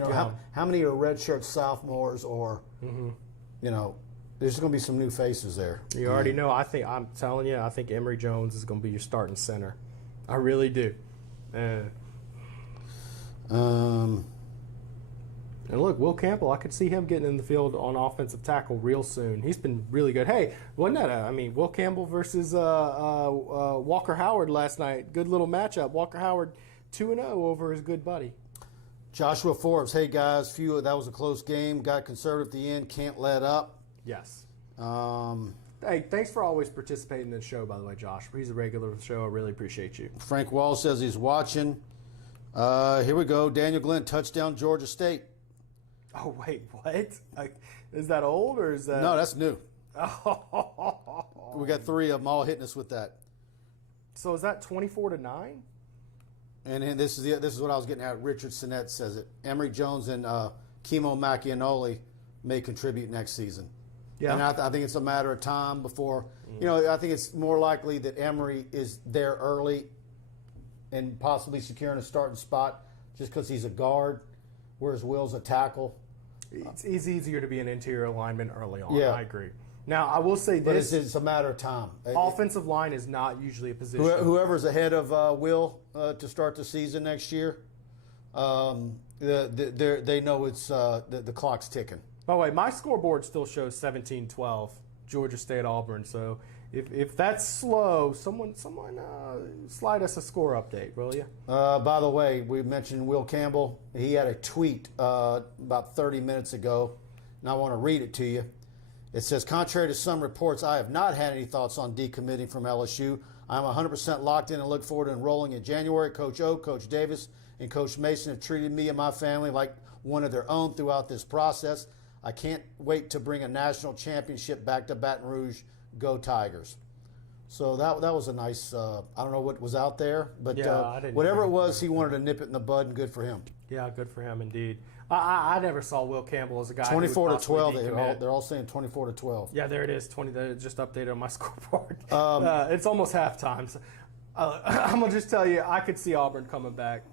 How many are redshirt sophomores or? There's going to be some new faces there. You already know. I'm telling you, I think Emory Jones is going to be your starting center. I really do. And look, Will Campbell, I could see him getting in the field on offensive tackle real soon. He's been really good. Hey, wasn't that Will Campbell versus Walker Howard last night? Good little matchup. Walker Howard 2-0 over his good buddy. Joshua Forbes, hey guys, that was a close game. Got conservative at the end, can't let up. Yes. Hey, thanks for always participating in the show, by the way, Josh. He's a regular of the show. I really appreciate you. Frank Wall says he's watching. Here we go. Daniel Glenn, touchdown, Georgia State. Oh, wait, what? Is that old or is that? No, that's new. We got 3 of them all hitting us with that. So is that 24-9? And then this is what I was getting at. Richard Sinnett says it. Emory Jones and Kimo Macchianoli may contribute next season. Yeah. And I think it's a matter of time before, I think it's more likely that Emory is there early and possibly securing a starting spot just because he's a guard, whereas Will's a tackle. It's easier to be an interior lineman early on. Yeah. I agree. Now, I will say this. But it's a matter of time. Offensive line is not usually a position. Whoever's ahead of Will to start the season next year, they know it's the clock's ticking. By the way, my scoreboard still shows 17-12, Georgia State Auburn. So if that's slow, someone slide us a score update, will you? By the way, we mentioned Will Campbell. He had a tweet about 30 minutes ago, and I want to read it to you. It says, contrary to some reports, I have not had any thoughts on decommitting from LSU. I'm 100% locked in and look forward to enrolling in January. Coach O, Coach Davis, and Coach Mason have treated me and my family like one of their own throughout this process. I can't wait to bring a national championship back to Baton Rouge. Go Tigers. So that was a nice, I don't know what was out there, but I didn't whatever hear it was, he wanted to nip it in the bud, and good for him. Yeah, good for him indeed. I never saw Will Campbell as a guy 24 who to would possibly 12. decommit. They're all saying 24 to 12. Yeah, there it is. 20. They just updated on my scoreboard. It's almost halftime. So, I'm gonna just tell you, I could see Auburn coming back.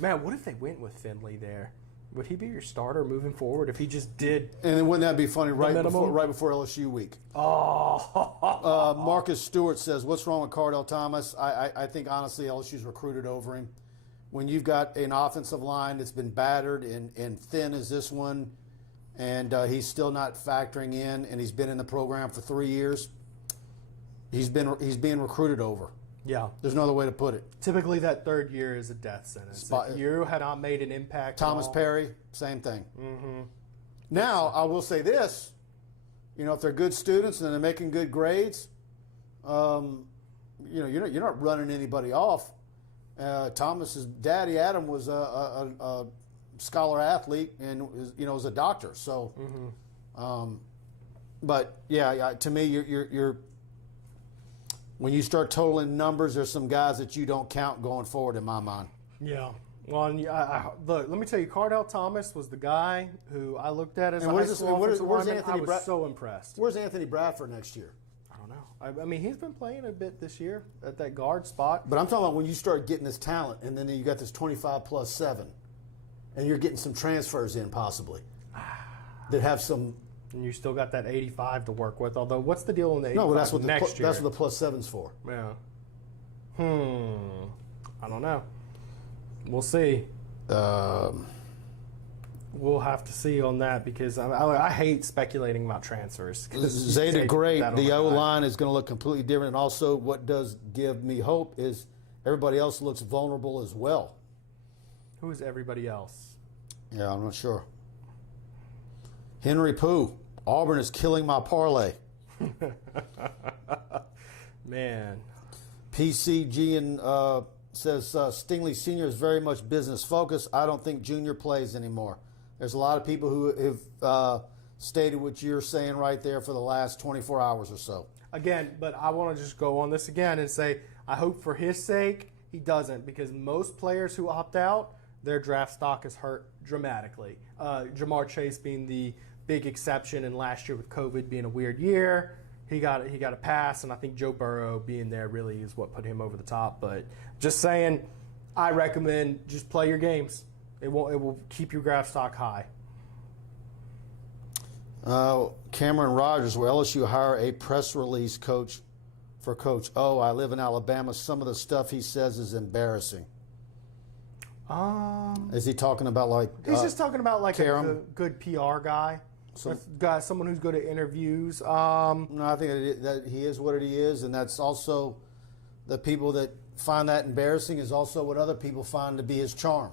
Man, what if they went with Finley there? Would he be your starter moving forward if he just did? And then wouldn't that be funny? Right minimum? before LSU week. Oh, Marcus Stewart says, "What's wrong with Cardel Thomas?" I think honestly LSU's recruited over him. When you've got an offensive line that's been battered and thin as this one, and he's still not factoring in, and he's been in the program for 3 years, he's being recruited over. yeah. There's no other way to put it. Typically, that third year is a death sentence. If you had not made an impact. Thomas at all, Perry, same thing. Mm-hmm. Now, I will say this. If they're good students and they're making good grades, you're not running anybody off. Thomas's daddy, Adam, was a scholar athlete and was a doctor. So, but yeah, to me, you're when you start totaling numbers, there's some guys that you don't count going forward in my mind. Yeah. Well, and look, let me tell you, Cardel Thomas was the guy who I looked at as a high school offensive lineman. I was so impressed. Where's Anthony Bradford next year? I don't know. I mean, he's been playing a bit this year at that guard spot. But I'm talking about when you start getting this talent, and then you got this 25 plus 7, and you're getting some transfers in possibly that have some. And you still got that 85 to work with. Although, what's the deal on the 85 No, that's what next year? That's what the plus 7's for. Yeah. I don't know. We'll see. We'll have to see on that because I hate speculating about transfers. Zeta great. The O-line is going to look completely different. And also what does give me hope is everybody else looks vulnerable as well. Who is everybody else? Yeah, I'm not sure. Henry Pooh. Auburn is killing my parlay. Man. PCG and says Stingley Sr. is very much business focused. I don't think Junior plays anymore. There's a lot of people who have stated what you're saying right there for the last 24 hours or so. Again, but I want to just go on this again and say I hope for his sake he doesn't, because most players who opt out, their draft stock is hurt dramatically. Jamar Chase being the big exception, and last year with COVID being a weird year, he got a pass, and I think Joe Burrow being there really is what put him over the top. But just saying, I recommend just play your games. It will keep your draft stock high. Cameron Rogers, will LSU hire a press release coach for Coach O? I live in Alabama. Some of the stuff he says is embarrassing. Is he talking about like? He's just talking about like a Karam? good PR guy. Someone who's good at interviews. No, I think that he is what he is, and that's also the people that find that embarrassing is also what other people find to be his charm.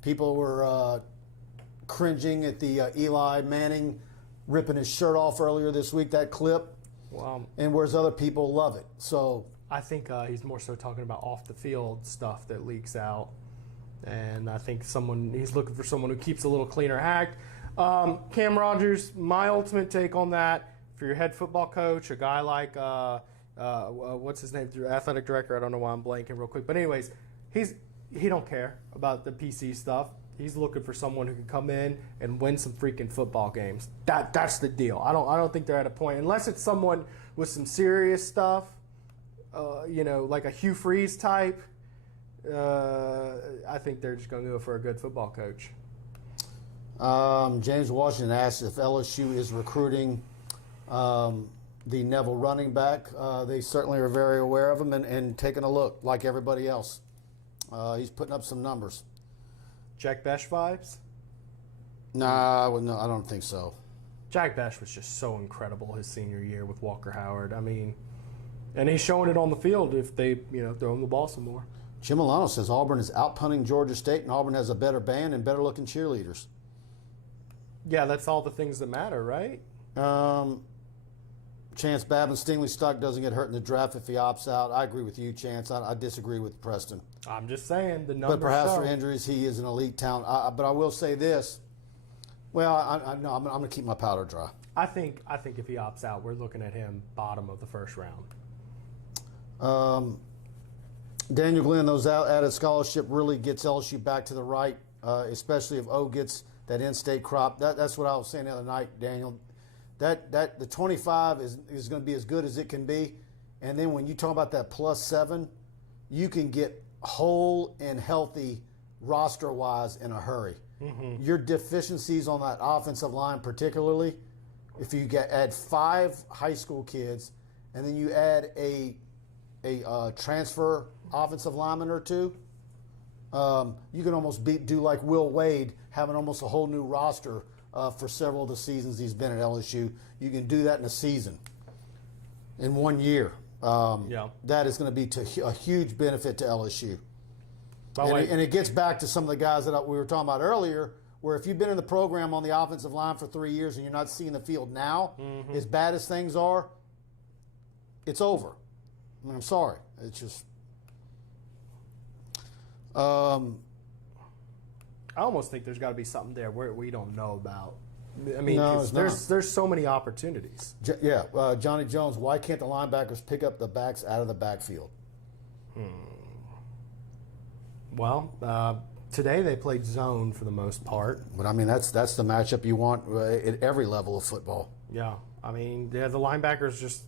People were cringing at the Eli Manning ripping his shirt off earlier this week, that clip, and whereas other people love it. So I think he's more so talking about off the field stuff that leaks out, and I think he's looking for someone who keeps a little cleaner act. Cam Rogers, my ultimate take on that, for your head football coach, a guy like, what's his name, athletic director, I don't know why I'm blanking real quick, but anyways, he don't care about the PC stuff. He's looking for someone who can come in and win some freaking football games. That's the deal. I don't think they're at a point, unless it's someone with some serious stuff, like a Hugh Freeze type. I think they're just going to go for a good football coach. James Washington asks if LSU is recruiting the Neville running back. They certainly are very aware of him and taking a look like everybody else. He's putting up some numbers. Jack Besh vibes? Nah, no, I don't think so. Jack Besh was just so incredible his senior year with Walker Howard. I mean, and he's showing it on the field if they, throw him the ball some more. Jim Milano says Auburn is outpunting Georgia State, and Auburn has a better band and better looking cheerleaders. Yeah, that's all the things that matter, right? Chance Babin, Stingley stock doesn't get hurt in the draft if he opts out. I agree with you, Chance. I disagree with Preston. I'm just saying the numbers. But perhaps for injuries, he is an elite talent. But I will say this: Well, no, I'm going to keep my powder dry. I think if he opts out, we're looking at him bottom of the first round. Daniel Glenn, those added scholarship really gets LSU back to the right, especially if O gets that in-state crop. That's what I was saying the other night, Daniel. That the 25 is going to be as good as it can be, and then when you talk about that +7, you can get whole and healthy roster-wise in a hurry. Mm-hmm. Your deficiencies on that offensive line, particularly, if you add 5 high school kids, and then you add a transfer offensive lineman or 2, you can almost do like Will Wade, having almost a whole new roster for several of the seasons he's been at LSU. You can do that in a season, in 1 year. That is going to be a huge benefit to LSU. And it gets back to some of the guys that we were talking about earlier, where if you've been in the program on the offensive line for 3 years and you're not seeing the field now, as bad as things are, it's over. I mean, I'm sorry. It's just... I almost think there's got to be something there where we don't know about. I mean, no, there's so many opportunities. Johnny Jones, why can't the linebackers pick up the backs out of the backfield? Well, today they played zone for the most part. But, I mean, that's the matchup you want at every level of football. Yeah. I mean, the linebackers just,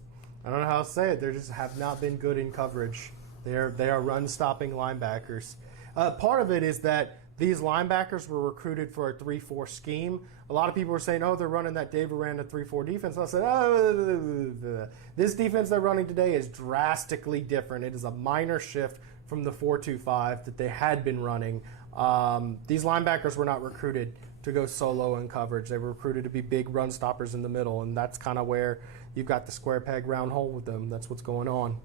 I don't know how to say it, they just have not been good in coverage. They are run-stopping linebackers. Part of it is that these linebackers were recruited for a 3-4 scheme. A lot of people were saying, oh, they're running that Dave Aranda 3-4 defense. I said, oh, this defense they're running today is drastically different. It is a minor shift from the 4-2-5 that they had been running. These linebackers were not recruited to go solo in coverage. They were recruited to be big run stoppers in the middle, and that's kind of where you've got the square peg round hole with them. That's what's going on.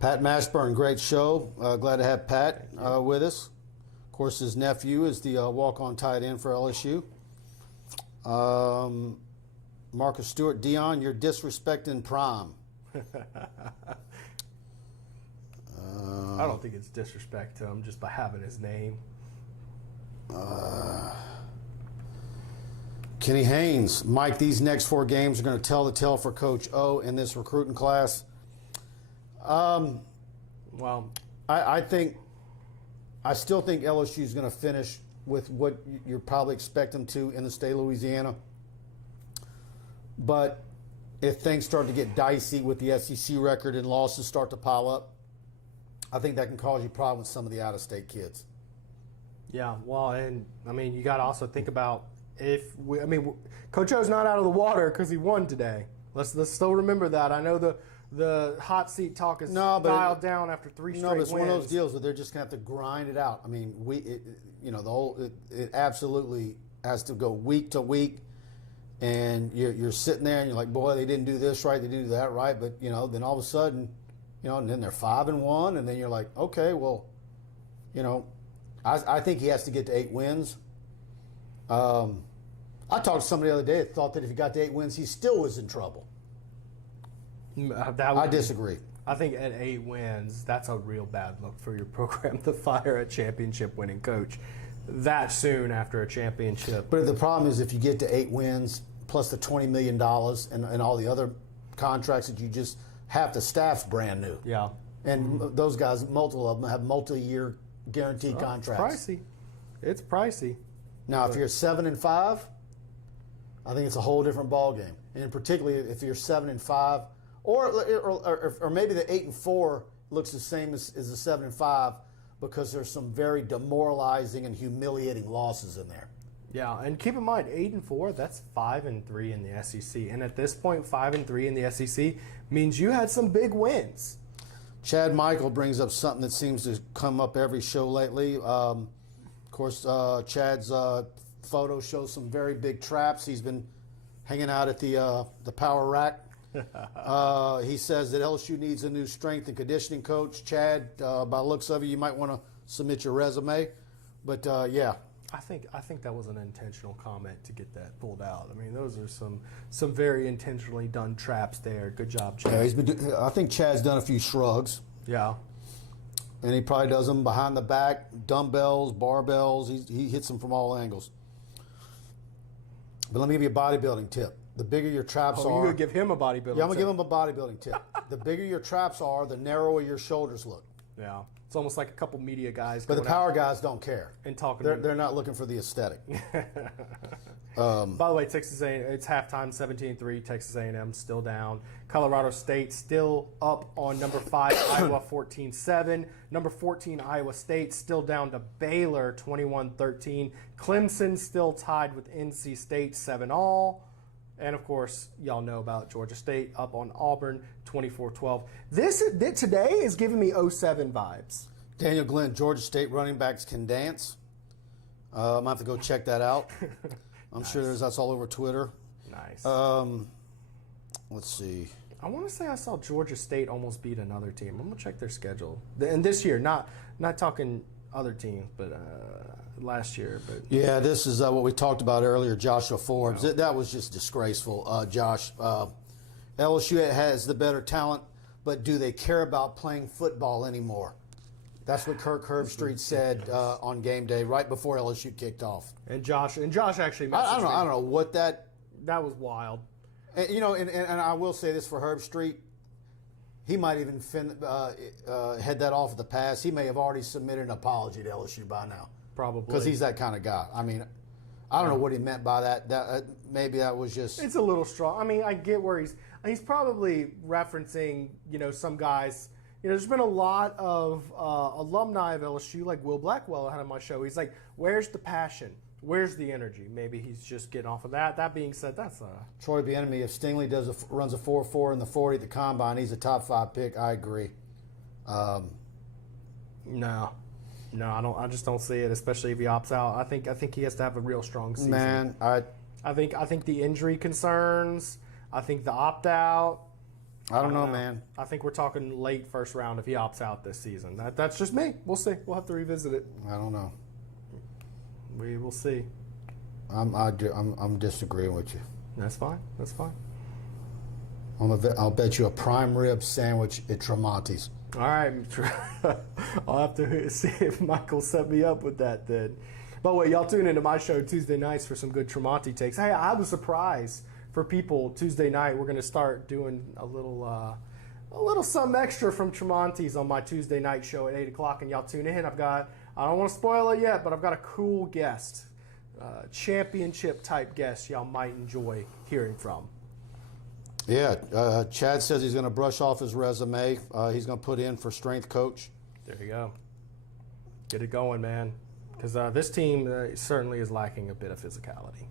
Pat Mashburn, great show. Glad to have Pat with us. Of course, his nephew is the walk-on tight end for LSU. Marcus Stewart, Dion, you're disrespecting Prime. I don't think it's disrespect to him just by having his name. Kenny Haines, Mike, these next 4 games are going to tell the tale for Coach O in this recruiting class. Well, I still think LSU is going to finish with what you probably expect them to in the state of Louisiana. But if things start to get dicey with the SEC record and losses start to pile up, I think that can cause you problems with some of the out-of-state kids. Yeah, well, and I mean, you got to also think about Coach O's not out of the water because he won today. Let's still remember that. I know the hot seat talk is dialed down after 3 straight wins. No, but it's one of those deals that they're just going to have to grind it out. I mean, it absolutely has to go week to week, and you're sitting there and you're like, boy, they didn't do this right, they didn't do that right, but then all of a sudden, and then they're 5-1, and then you're like, okay, well, I think he has to get to 8 wins. I talked to somebody the other day that thought that if he got to 8 wins, he still was in trouble. I disagree. I think at 8 wins, that's a real bad look for your program to fire a championship-winning coach that soon after a championship. But the problem is if you get to 8 wins, plus the $20 million and all the other contracts that you just have, the staff's brand new. Yeah. And those guys, multiple of them, have multi-year guaranteed contracts. It's pricey. Now, if you're 7-5, I think it's a whole different ballgame. And particularly if you're 7-5, or maybe the 8-4 looks the same as the 7-5 because there's some very demoralizing and humiliating losses in there. Yeah, and keep in mind, 8-4, that's 5-3 in the SEC. And at this point, 5-3 in the SEC means you had some big wins. Chad Michael brings up something that seems to come up every show lately. Of course, Chad's photo shows some very big traps. He's been hanging out at the power rack. He says that LSU needs a new strength and conditioning coach. Chad, by the looks of it, you might want to submit your resume. But, yeah. I think that was an intentional comment to get that pulled out. I mean, those are some very intentionally done traps there. Good job, Chad. Yeah, I think Chad's done a few shrugs. Yeah. And he probably does them behind the back, dumbbells, barbells. He hits them from all angles. But let me give you a bodybuilding tip. The bigger your traps Oh, are. you're going to give him a bodybuilding Yeah, I'm going to tip. give him a bodybuilding tip. The bigger your traps are, the narrower your shoulders look. Yeah. It's almost like a couple media guys. But the going power out guys don't care. and talking. They're not looking for the aesthetic. By the way, Texas A&M, it's halftime, 17-3. Texas A&M still down. Colorado State still up on number 5, Iowa 14-7. Number 14, Iowa State still down to Baylor 21-13. Clemson still tied with NC State 7-all. And, of course, y'all know about Georgia State up on Auburn 24-12. Today is giving me 07 vibes. Daniel Glenn, Georgia State running backs can dance. I'm going to have to go check that out. I'm sure that's all over Twitter. Nice. Let's see. I want to say I saw Georgia State almost beat another team. I'm going to check their schedule. And this year, not talking other teams, but last year. But Yeah, this is what we talked about earlier, Joshua Forbes. That was just disgraceful, Josh. LSU has the better talent, but do they care about playing football anymore? That's what Kirk Herbstreit said on game day, right before LSU kicked off. and Josh actually messaged I me. don't know what that. That was wild. And, and I will say this for Herbstreit, he might even head that off of the pass. He may have already submitted an apology to LSU by now. Probably. Because he's that kind of guy. I mean, I don't know what he meant by that. Maybe that was just. It's a little strong. I mean, I get where he's probably referencing, some guys. There's been a lot of alumni of LSU, like Will Blackwell, I had on my show. He's like, where's the passion? Where's the energy? Maybe he's just getting off of that. That being said, that's Troy Bieniemy, if Stingley runs a 4.4 in the 40 at the combine, he's a top 5 pick. I agree. No, I don't. I just don't see it, especially if he opts out. I think he has to have a real strong season. Man, I think the injury concerns. I think the opt out. I don't know, man. I think we're talking late first round if he opts out this season. That's just me. We'll see. We'll have to revisit it. I don't know. We will see. I'm disagreeing with you. That's fine. That's fine. I'll bet you a prime rib sandwich at Tremonti's. All right. I'll have to see if Michael set me up with that then. By the way, y'all tune into my show Tuesday nights for some good Tremonti takes. Hey, I have a surprise for people Tuesday night. We're going to start doing a little something extra from Tremonti's on my Tuesday night show at 8 o'clock, and y'all tune in. I don't want to spoil it yet, but I've got a cool guest, championship type guest y'all might enjoy hearing from. Yeah, Chad says he's going to brush off his resume. He's going to put in for strength coach. There you go. Get it going, man. Because this team certainly is lacking a bit of physicality.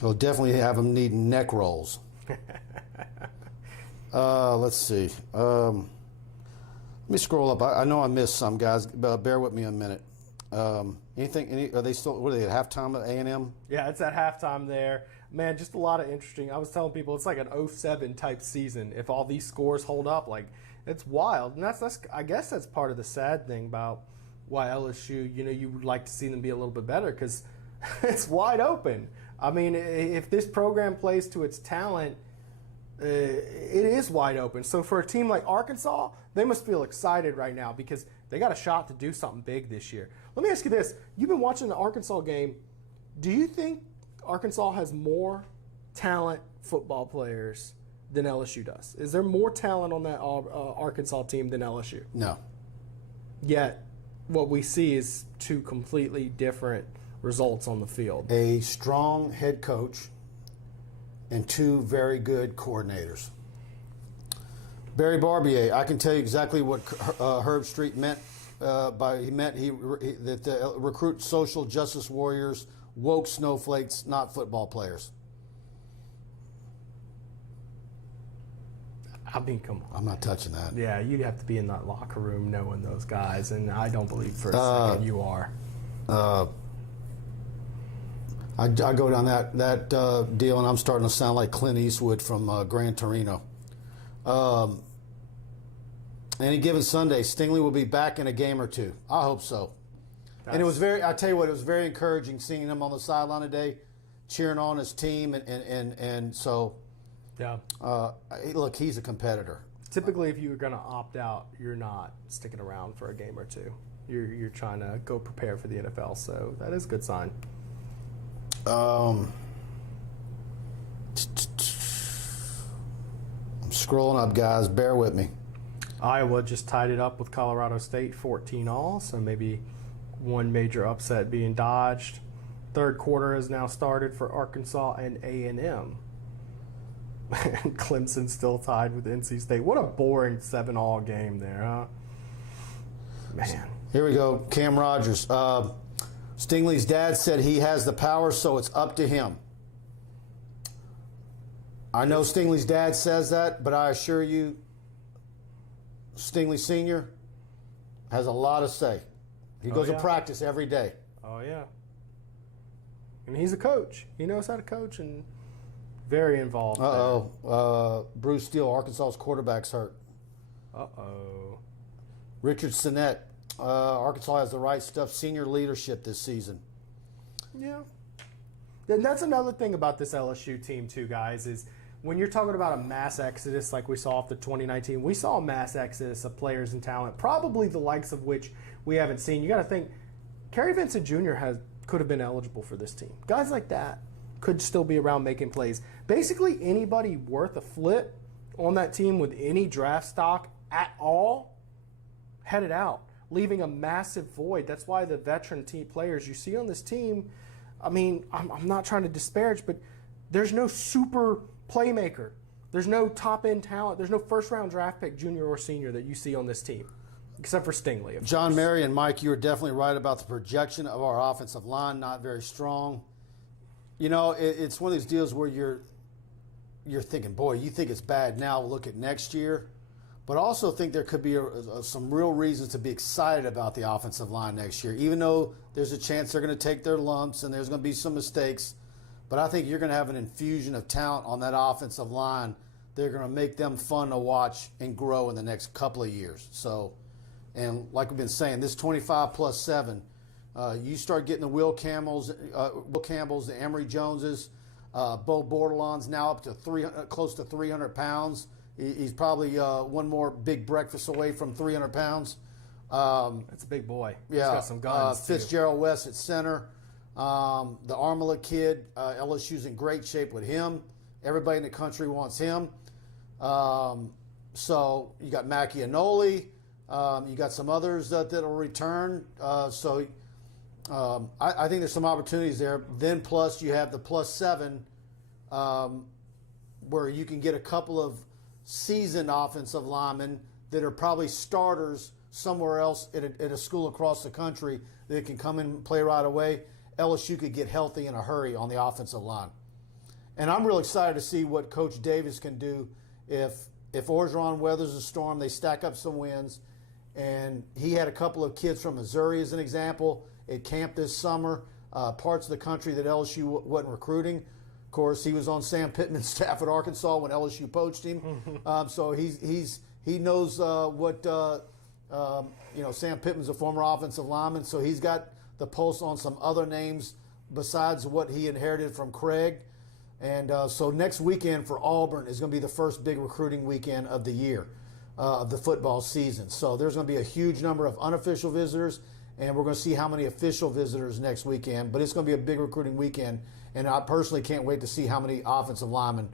He'll definitely have him needing neck rolls. Let's see. Let me scroll up. I know I missed some, guys, but bear with me a minute. Are they still, what are they, at halftime at A&M? Yeah, it's at halftime there. Man, just a lot of interesting. I was telling people it's like an 07 type season. If all these scores hold up, like, it's wild. And that's I guess that's part of the sad thing about why LSU, you would like to see them be a little bit better because it's wide open. I mean, if this program plays to its talent, it is wide open. So for a team like Arkansas, they must feel excited right now because they got a shot to do something big this year. Let me ask you this. You've been watching the Arkansas game. Do you think Arkansas has more talent football players than LSU does? Is there more talent on that Arkansas team than LSU? No. Yet, what we see is two completely different results on the field. A strong head coach and two very good coordinators. Barry Barbier, I can tell you exactly what Herbstreit meant. That the recruit social justice warriors, woke snowflakes, not football players. I mean, come on. I'm not touching that. Yeah, you'd have to be in that locker room knowing those guys, and I don't believe for a second you are. I go down that deal, and I'm starting to sound like Clint Eastwood from Gran Torino. Any given Sunday, Stingley will be back in a game or two. I hope so. And it was I tell you what, it was very encouraging seeing him on the sideline today, cheering on his team, and so. Yeah. Look, he's a competitor. Typically, if you're going to opt out, you're not sticking around for a game or two. You're trying to go prepare for the NFL, so that is a good sign. Scrolling up, guys. Bear with me. Iowa just tied it up with Colorado State 14-all, so maybe one major upset being dodged. Third quarter has now started for Arkansas and A&M. And Clemson still tied with NC State. What a boring 7-all game there, huh? Man. Here we go. Cam Rogers. Stingley's dad said he has the power, so it's up to him. I know Stingley's dad says that, but I assure you, Stingley Sr. has a lot to say. He goes to practice every day. Oh, yeah. And he's a coach. He knows how to coach and very involved. Bruce Steele, Arkansas's quarterback's hurt. Richard Sinnett, Arkansas has the right stuff, senior leadership this season. Yeah. And that's another thing about this LSU team, too, guys, is when you're talking about a mass exodus like we saw after 2019, we saw a mass exodus of players and talent, probably the likes of which we haven't seen. You got to think, Kerry Vincent Jr. could have been eligible for this team. Guys like that could still be around making plays. Basically, anybody worth a flip on that team with any draft stock at all headed out, leaving a massive void. That's why the veteran team players you see on this team, I mean, I'm not trying to disparage, but there's no super playmaker. There's no top-end talent. There's no first-round draft pick, junior or senior, that you see on this team, except for Stingley. John Mary and Mike, you were definitely right about the projection of our offensive line, not very strong. You know, it's one of these deals where you're thinking, boy, you think it's bad now, look at next year. But I also think there could be some real reasons to be excited about the offensive line next year, even though there's a chance they're going to take their lumps and there's going to be some mistakes. But I think you're going to have an infusion of talent on that offensive line. They're going to make them fun to watch and grow in the next couple of years. So, and like we've been saying, this 25 plus 7, you start getting the Will Campbells, the Emory Joneses, Bo Bordelon's now up to close to 300 pounds. He's probably one more big breakfast away from 300 pounds. That's a big boy. Yeah, he's got some guns. Fitzgerald West at center. The Armlet kid, LSU's in great shape with him. Everybody in the country wants him. So you got Macchianoli. You got some others that'll return. I think there's some opportunities there. Then plus you have the plus 7 where you can get a couple of seasoned offensive linemen that are probably starters somewhere else at a school across the country that can come in and play right away. LSU could get healthy in a hurry on the offensive line. And I'm real excited to see what Coach Davis can do if Orgeron weathers the storm, they stack up some wins. And he had a couple of kids from Missouri, as an example, at camp this summer, parts of the country that LSU wasn't recruiting. Of course, he was on Sam Pittman's staff at Arkansas when LSU poached him. So he knows Sam Pittman's a former offensive lineman, so he's got the pulse on some other names besides what he inherited from Craig. And so next weekend for Auburn is going to be the first big recruiting weekend of the year, of the football season. So there's going to be a huge number of unofficial visitors, and we're going to see how many official visitors next weekend. But it's going to be a big recruiting weekend, and I personally can't wait to see how many offensive linemen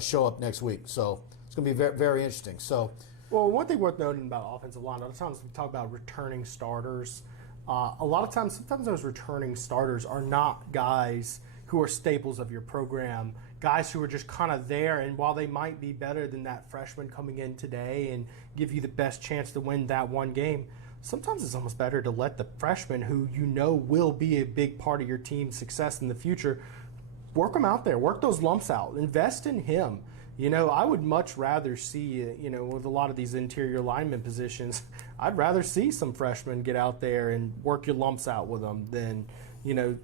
show up next week. So it's going to be very, very interesting. So, well, one thing worth noting about offensive line, a lot of times we talk about returning starters. A lot of times, sometimes those returning starters are not guys who are staples of your program, guys who are just kind of there, and while they might be better than that freshman coming in today and give you the best chance to win that one game, sometimes it's almost better to let the freshman who you know will be a big part of your team's success in the future, work them out there, work those lumps out, invest in him. You know, I would much rather see, with a lot of these interior lineman positions, I'd rather see some freshmen get out there and work your lumps out with them than,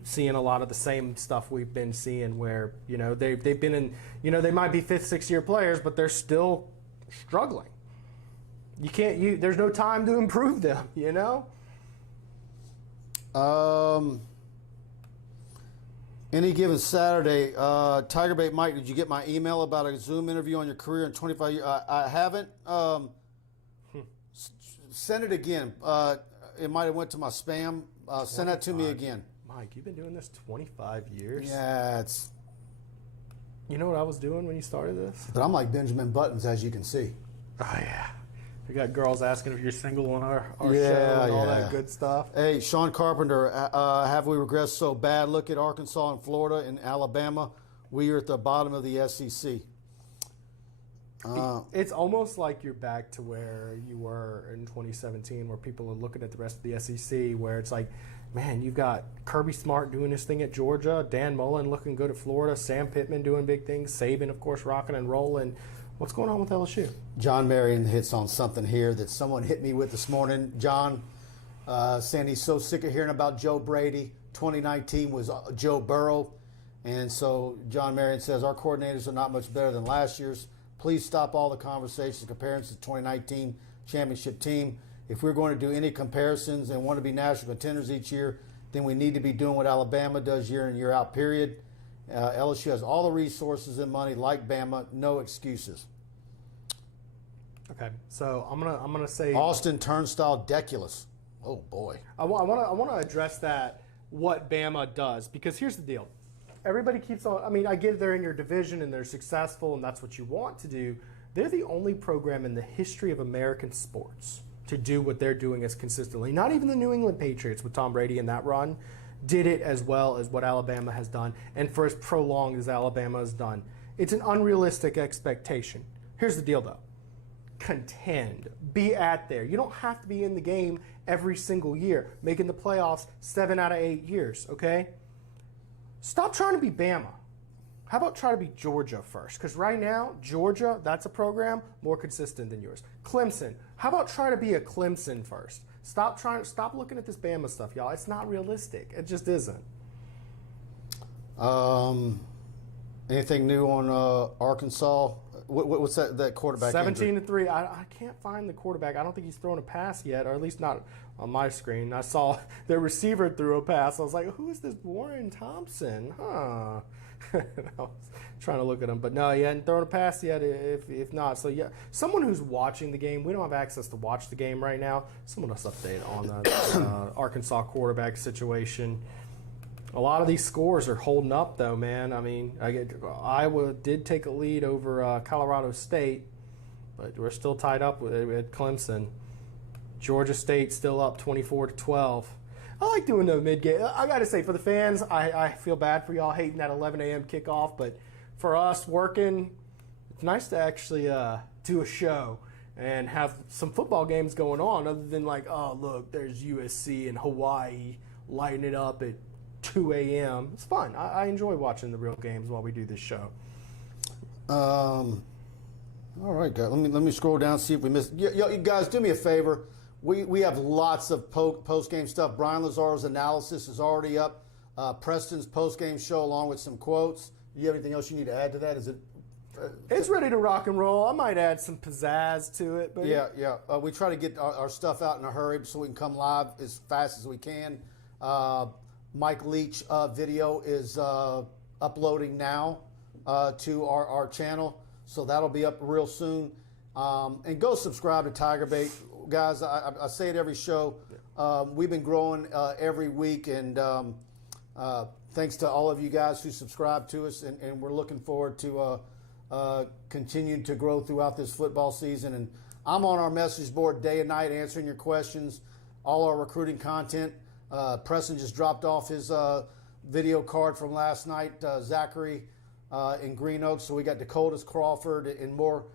seeing a lot of the same stuff we've been seeing where, they've been in, they might be 5th, 6th year players, but they're still struggling. There's no time to improve them, Any given Saturday, TigerBait Mike, did you get my email about a Zoom interview on your career in 25 years? I haven't. Send it again. It might have went to my spam. Send that to me again. Mike, you've been doing this 25 years? Yeah, You know what I was doing when you started this? But I'm like Benjamin Buttons, as you can see. Oh, yeah. We got girls asking if you're single on our show and all that good stuff. Hey, Sean Carpenter, have we regressed so bad? Look at Arkansas and Florida and Alabama. We are at the bottom of the SEC. It's almost like you're back to where you were in 2017, where people are looking at the rest of the SEC, where it's like, man, you've got Kirby Smart doing his thing at Georgia, Dan Mullen looking good at Florida, Sam Pittman doing big things, Saban, of course, rocking and rolling. What's going on with LSU? John Marion hits on something here that someone hit me with this morning. John saying he's so sick of hearing about Joe Brady. 2019 was Joe Burrow. And so John Marion says, our coordinators are not much better than last year's. Please stop all the conversations and comparisons to the 2019 championship team. If we're going to do any comparisons and want to be national contenders each year, then we need to be doing what Alabama does year in, year out, period. LSU has all the resources and money like Bama, no excuses. Okay, so I'm gonna say Austin Turnstile Deculus. Oh boy. I want to address that, what Bama does, because here's the deal. Everybody keeps on, I mean, I get they're in your division and they're successful and that's what you want to do. They're the only program in the history of American sports to do what they're doing as consistently. Not even the New England Patriots with Tom Brady in that run did it as well as what Alabama has done and for as prolonged as Alabama has done. It's an unrealistic expectation. Here's the deal though. Contend. Be at there. You don't have to be in the game every single year, making the playoffs 7 out of 8 years, okay? Stop trying to be Bama. How about try to be Georgia first? Because right now, Georgia, that's a program more consistent than yours. Clemson. How about try to be a Clemson first? Stop looking at this Bama stuff, y'all. It's not realistic. It just isn't. Anything new on Arkansas? What's that quarterback? 17-3. I can't find the quarterback. I don't think he's thrown a pass yet, or at least not on my screen. I saw the receiver threw a pass. I was like, who is this Warren Thompson? Huh. I was trying to look at him, but no, he hadn't thrown a pass yet, if not. So, yeah, someone who's watching the game, we don't have access to watch the game right now. Someone else update on the Arkansas quarterback situation. A lot of these scores are holding up, though, man. I mean, Iowa did take a lead over Colorado State, but we're still tied up with Clemson. Georgia State still up 24-12. I like doing the mid-game. I got to say, for the fans, I feel bad for y'all hating that 11 a.m. kickoff, but for us working, it's nice to actually do a show and have some football games going on other than like, oh, look, there's USC and Hawaii lighting it up at 2 a.m. It's fun. I enjoy watching the real games while we do this show. All right, guys. Let me scroll down and see if we missed. You guys, do me a favor. We have lots of post-game stuff. Brian Lazzaro's analysis is already up. Preston's post-game show along with some quotes. Do you have anything else you need to add to that? Is it? It's ready to rock and roll. I might add some pizzazz to it. But yeah. We try to get our stuff out in a hurry so we can come live as fast as we can. Mike Leach video is uploading now to our channel, so that'll be up real soon. And go subscribe to TigerBait. Guys, I say it every show. We've been growing every week, and thanks to all of you guys who subscribe to us, and we're looking forward to continuing to grow throughout this football season. And I'm on our message board day and night answering your questions, all our recruiting content. Preston just dropped off his video card from last night, Zachary in Green Oaks. So we got Dakota's Crawford and more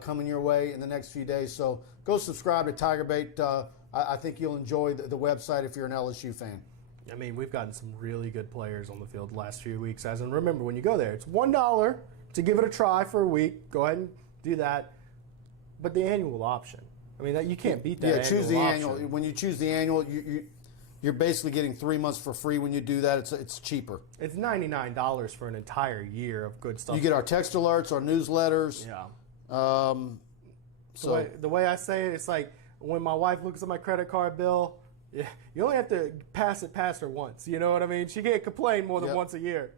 coming your way in the next few days. So go subscribe to TigerBait. I think you'll enjoy the website if you're an LSU fan. I mean, we've gotten some really good players on the field the last few weeks. And remember, when you go there, it's $1 to give it a try for a week. Go ahead and do that. But the annual option, I mean, you can't beat that. Yeah, choose the option. annual. When you choose the annual, you're basically getting 3 months for free. When you do that, it's cheaper. It's $99 for an entire year of good stuff. You get our text alerts, our newsletters. Yeah. The way I say it, it's like when my wife looks at my credit card bill, you only have to pass it past her once. You know what I mean? She can't complain more than once a year.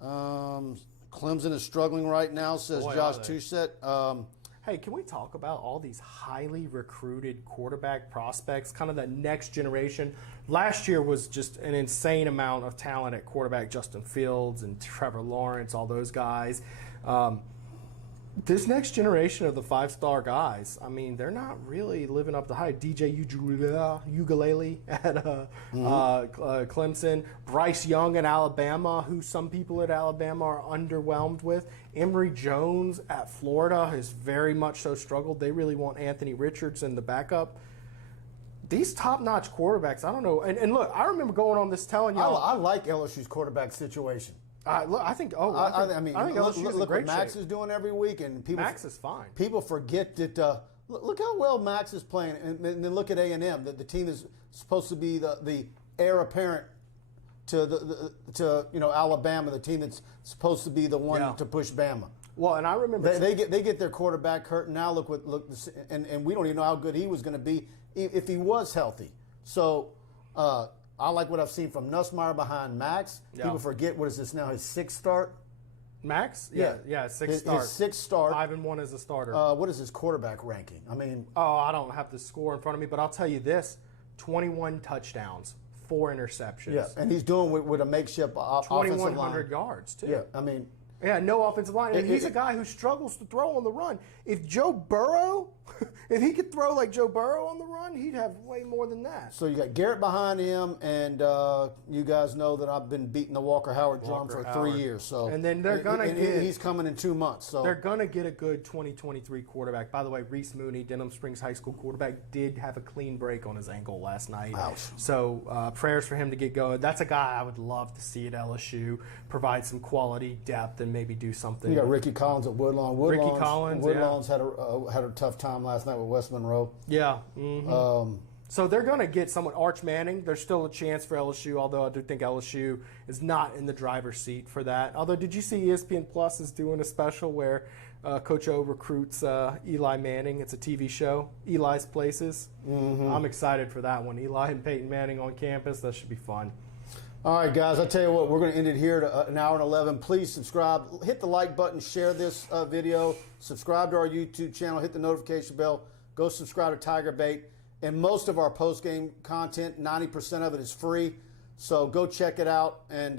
Clemson is struggling right now, says Josh Touchett. Hey, can we talk about all these highly recruited quarterback prospects, kind of the next generation? Last year was just an insane amount of talent at quarterback. Justin Fields and Trevor Lawrence, all those guys. This next generation of the five-star guys, I mean, they're not really living up to hype. DJ Ugalele at Clemson. Bryce Young at Alabama, who some people at Alabama are underwhelmed with. Emory Jones at Florida has very much so struggled. They really want Anthony Richardson, the backup. These top-notch quarterbacks, I don't know. And look, I remember going on this telling y'all. I like LSU's quarterback situation. I think look LSU's in great what Max shape. is doing every week, and Max is fine. People forget that. Look how well Max is playing, and then look at A&M. The team is supposed to be the heir apparent to Alabama, the team that's supposed to be the one to push Bama. Well, and I remember they get their quarterback hurt, and now look, and we don't even know how good he was going to be if he was healthy. So. I like what I've seen from Nussmeier behind Max. Yeah. People forget, what is this now, his sixth start? Max? Yeah, sixth start. His sixth start. 5-1 as a starter. What is his quarterback ranking? I mean... I don't have the score in front of me, but I'll tell you this. 21 touchdowns, 4 interceptions. Yeah, and he's doing with a makeshift offensive line. 2,100 yards, too. Yeah, I mean... Yeah, no offensive line. And he's a guy who struggles to throw on the run. If Joe Burrow, if he could throw like Joe Burrow on the run, he'd have way more than that. So you got Garrett behind him, and you guys know that I've been beating the Walker Howard drum for 3 years. So and then they're gonna he's coming in 2 months. So they're gonna get a good 2023 quarterback. By the way, Reese Mooney, Denham Springs High School quarterback, did have a clean break on his ankle last night. Ouch. So prayers for him to get going. That's a guy I would love to see at LSU, provide some quality depth and maybe do something. You got Ricky Collins at Woodlawn. Woodlawn's had a tough time last night with West Monroe. Yeah. Mm-hmm. So they're going to get someone. Arch Manning, there's still a chance for LSU, although I do think LSU is not in the driver's seat for that. Although, did you see ESPN Plus is doing a special where Coach O recruits Eli Manning? It's a TV show, Eli's Places. Mm-hmm. I'm excited for that one. Eli and Peyton Manning on campus. That should be fun. All right, guys, I'll tell you what, we're going to end it here at an hour and 11. Please subscribe. Hit the like button. Share this video. Subscribe to our YouTube channel. Hit the notification bell. Go subscribe to TigerBait. And most of our post-game content, 90% of it is free. So go check it out. And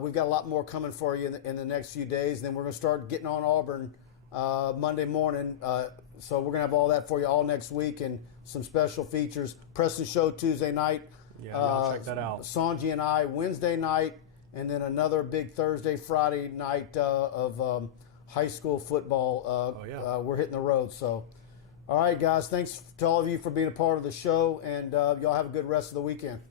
we've got a lot more coming for you in the next few days. Then we're going to start getting on Auburn Monday morning. So we're going to have all that for you all next week and some special features. Preston Show Tuesday night. Yeah, y'all check that out. Sanji and I Wednesday night, and then another big Thursday, Friday night of high school football. We're hitting the road. So, all right, guys, thanks to all of you for being a part of the show, and y'all have a good rest of the weekend.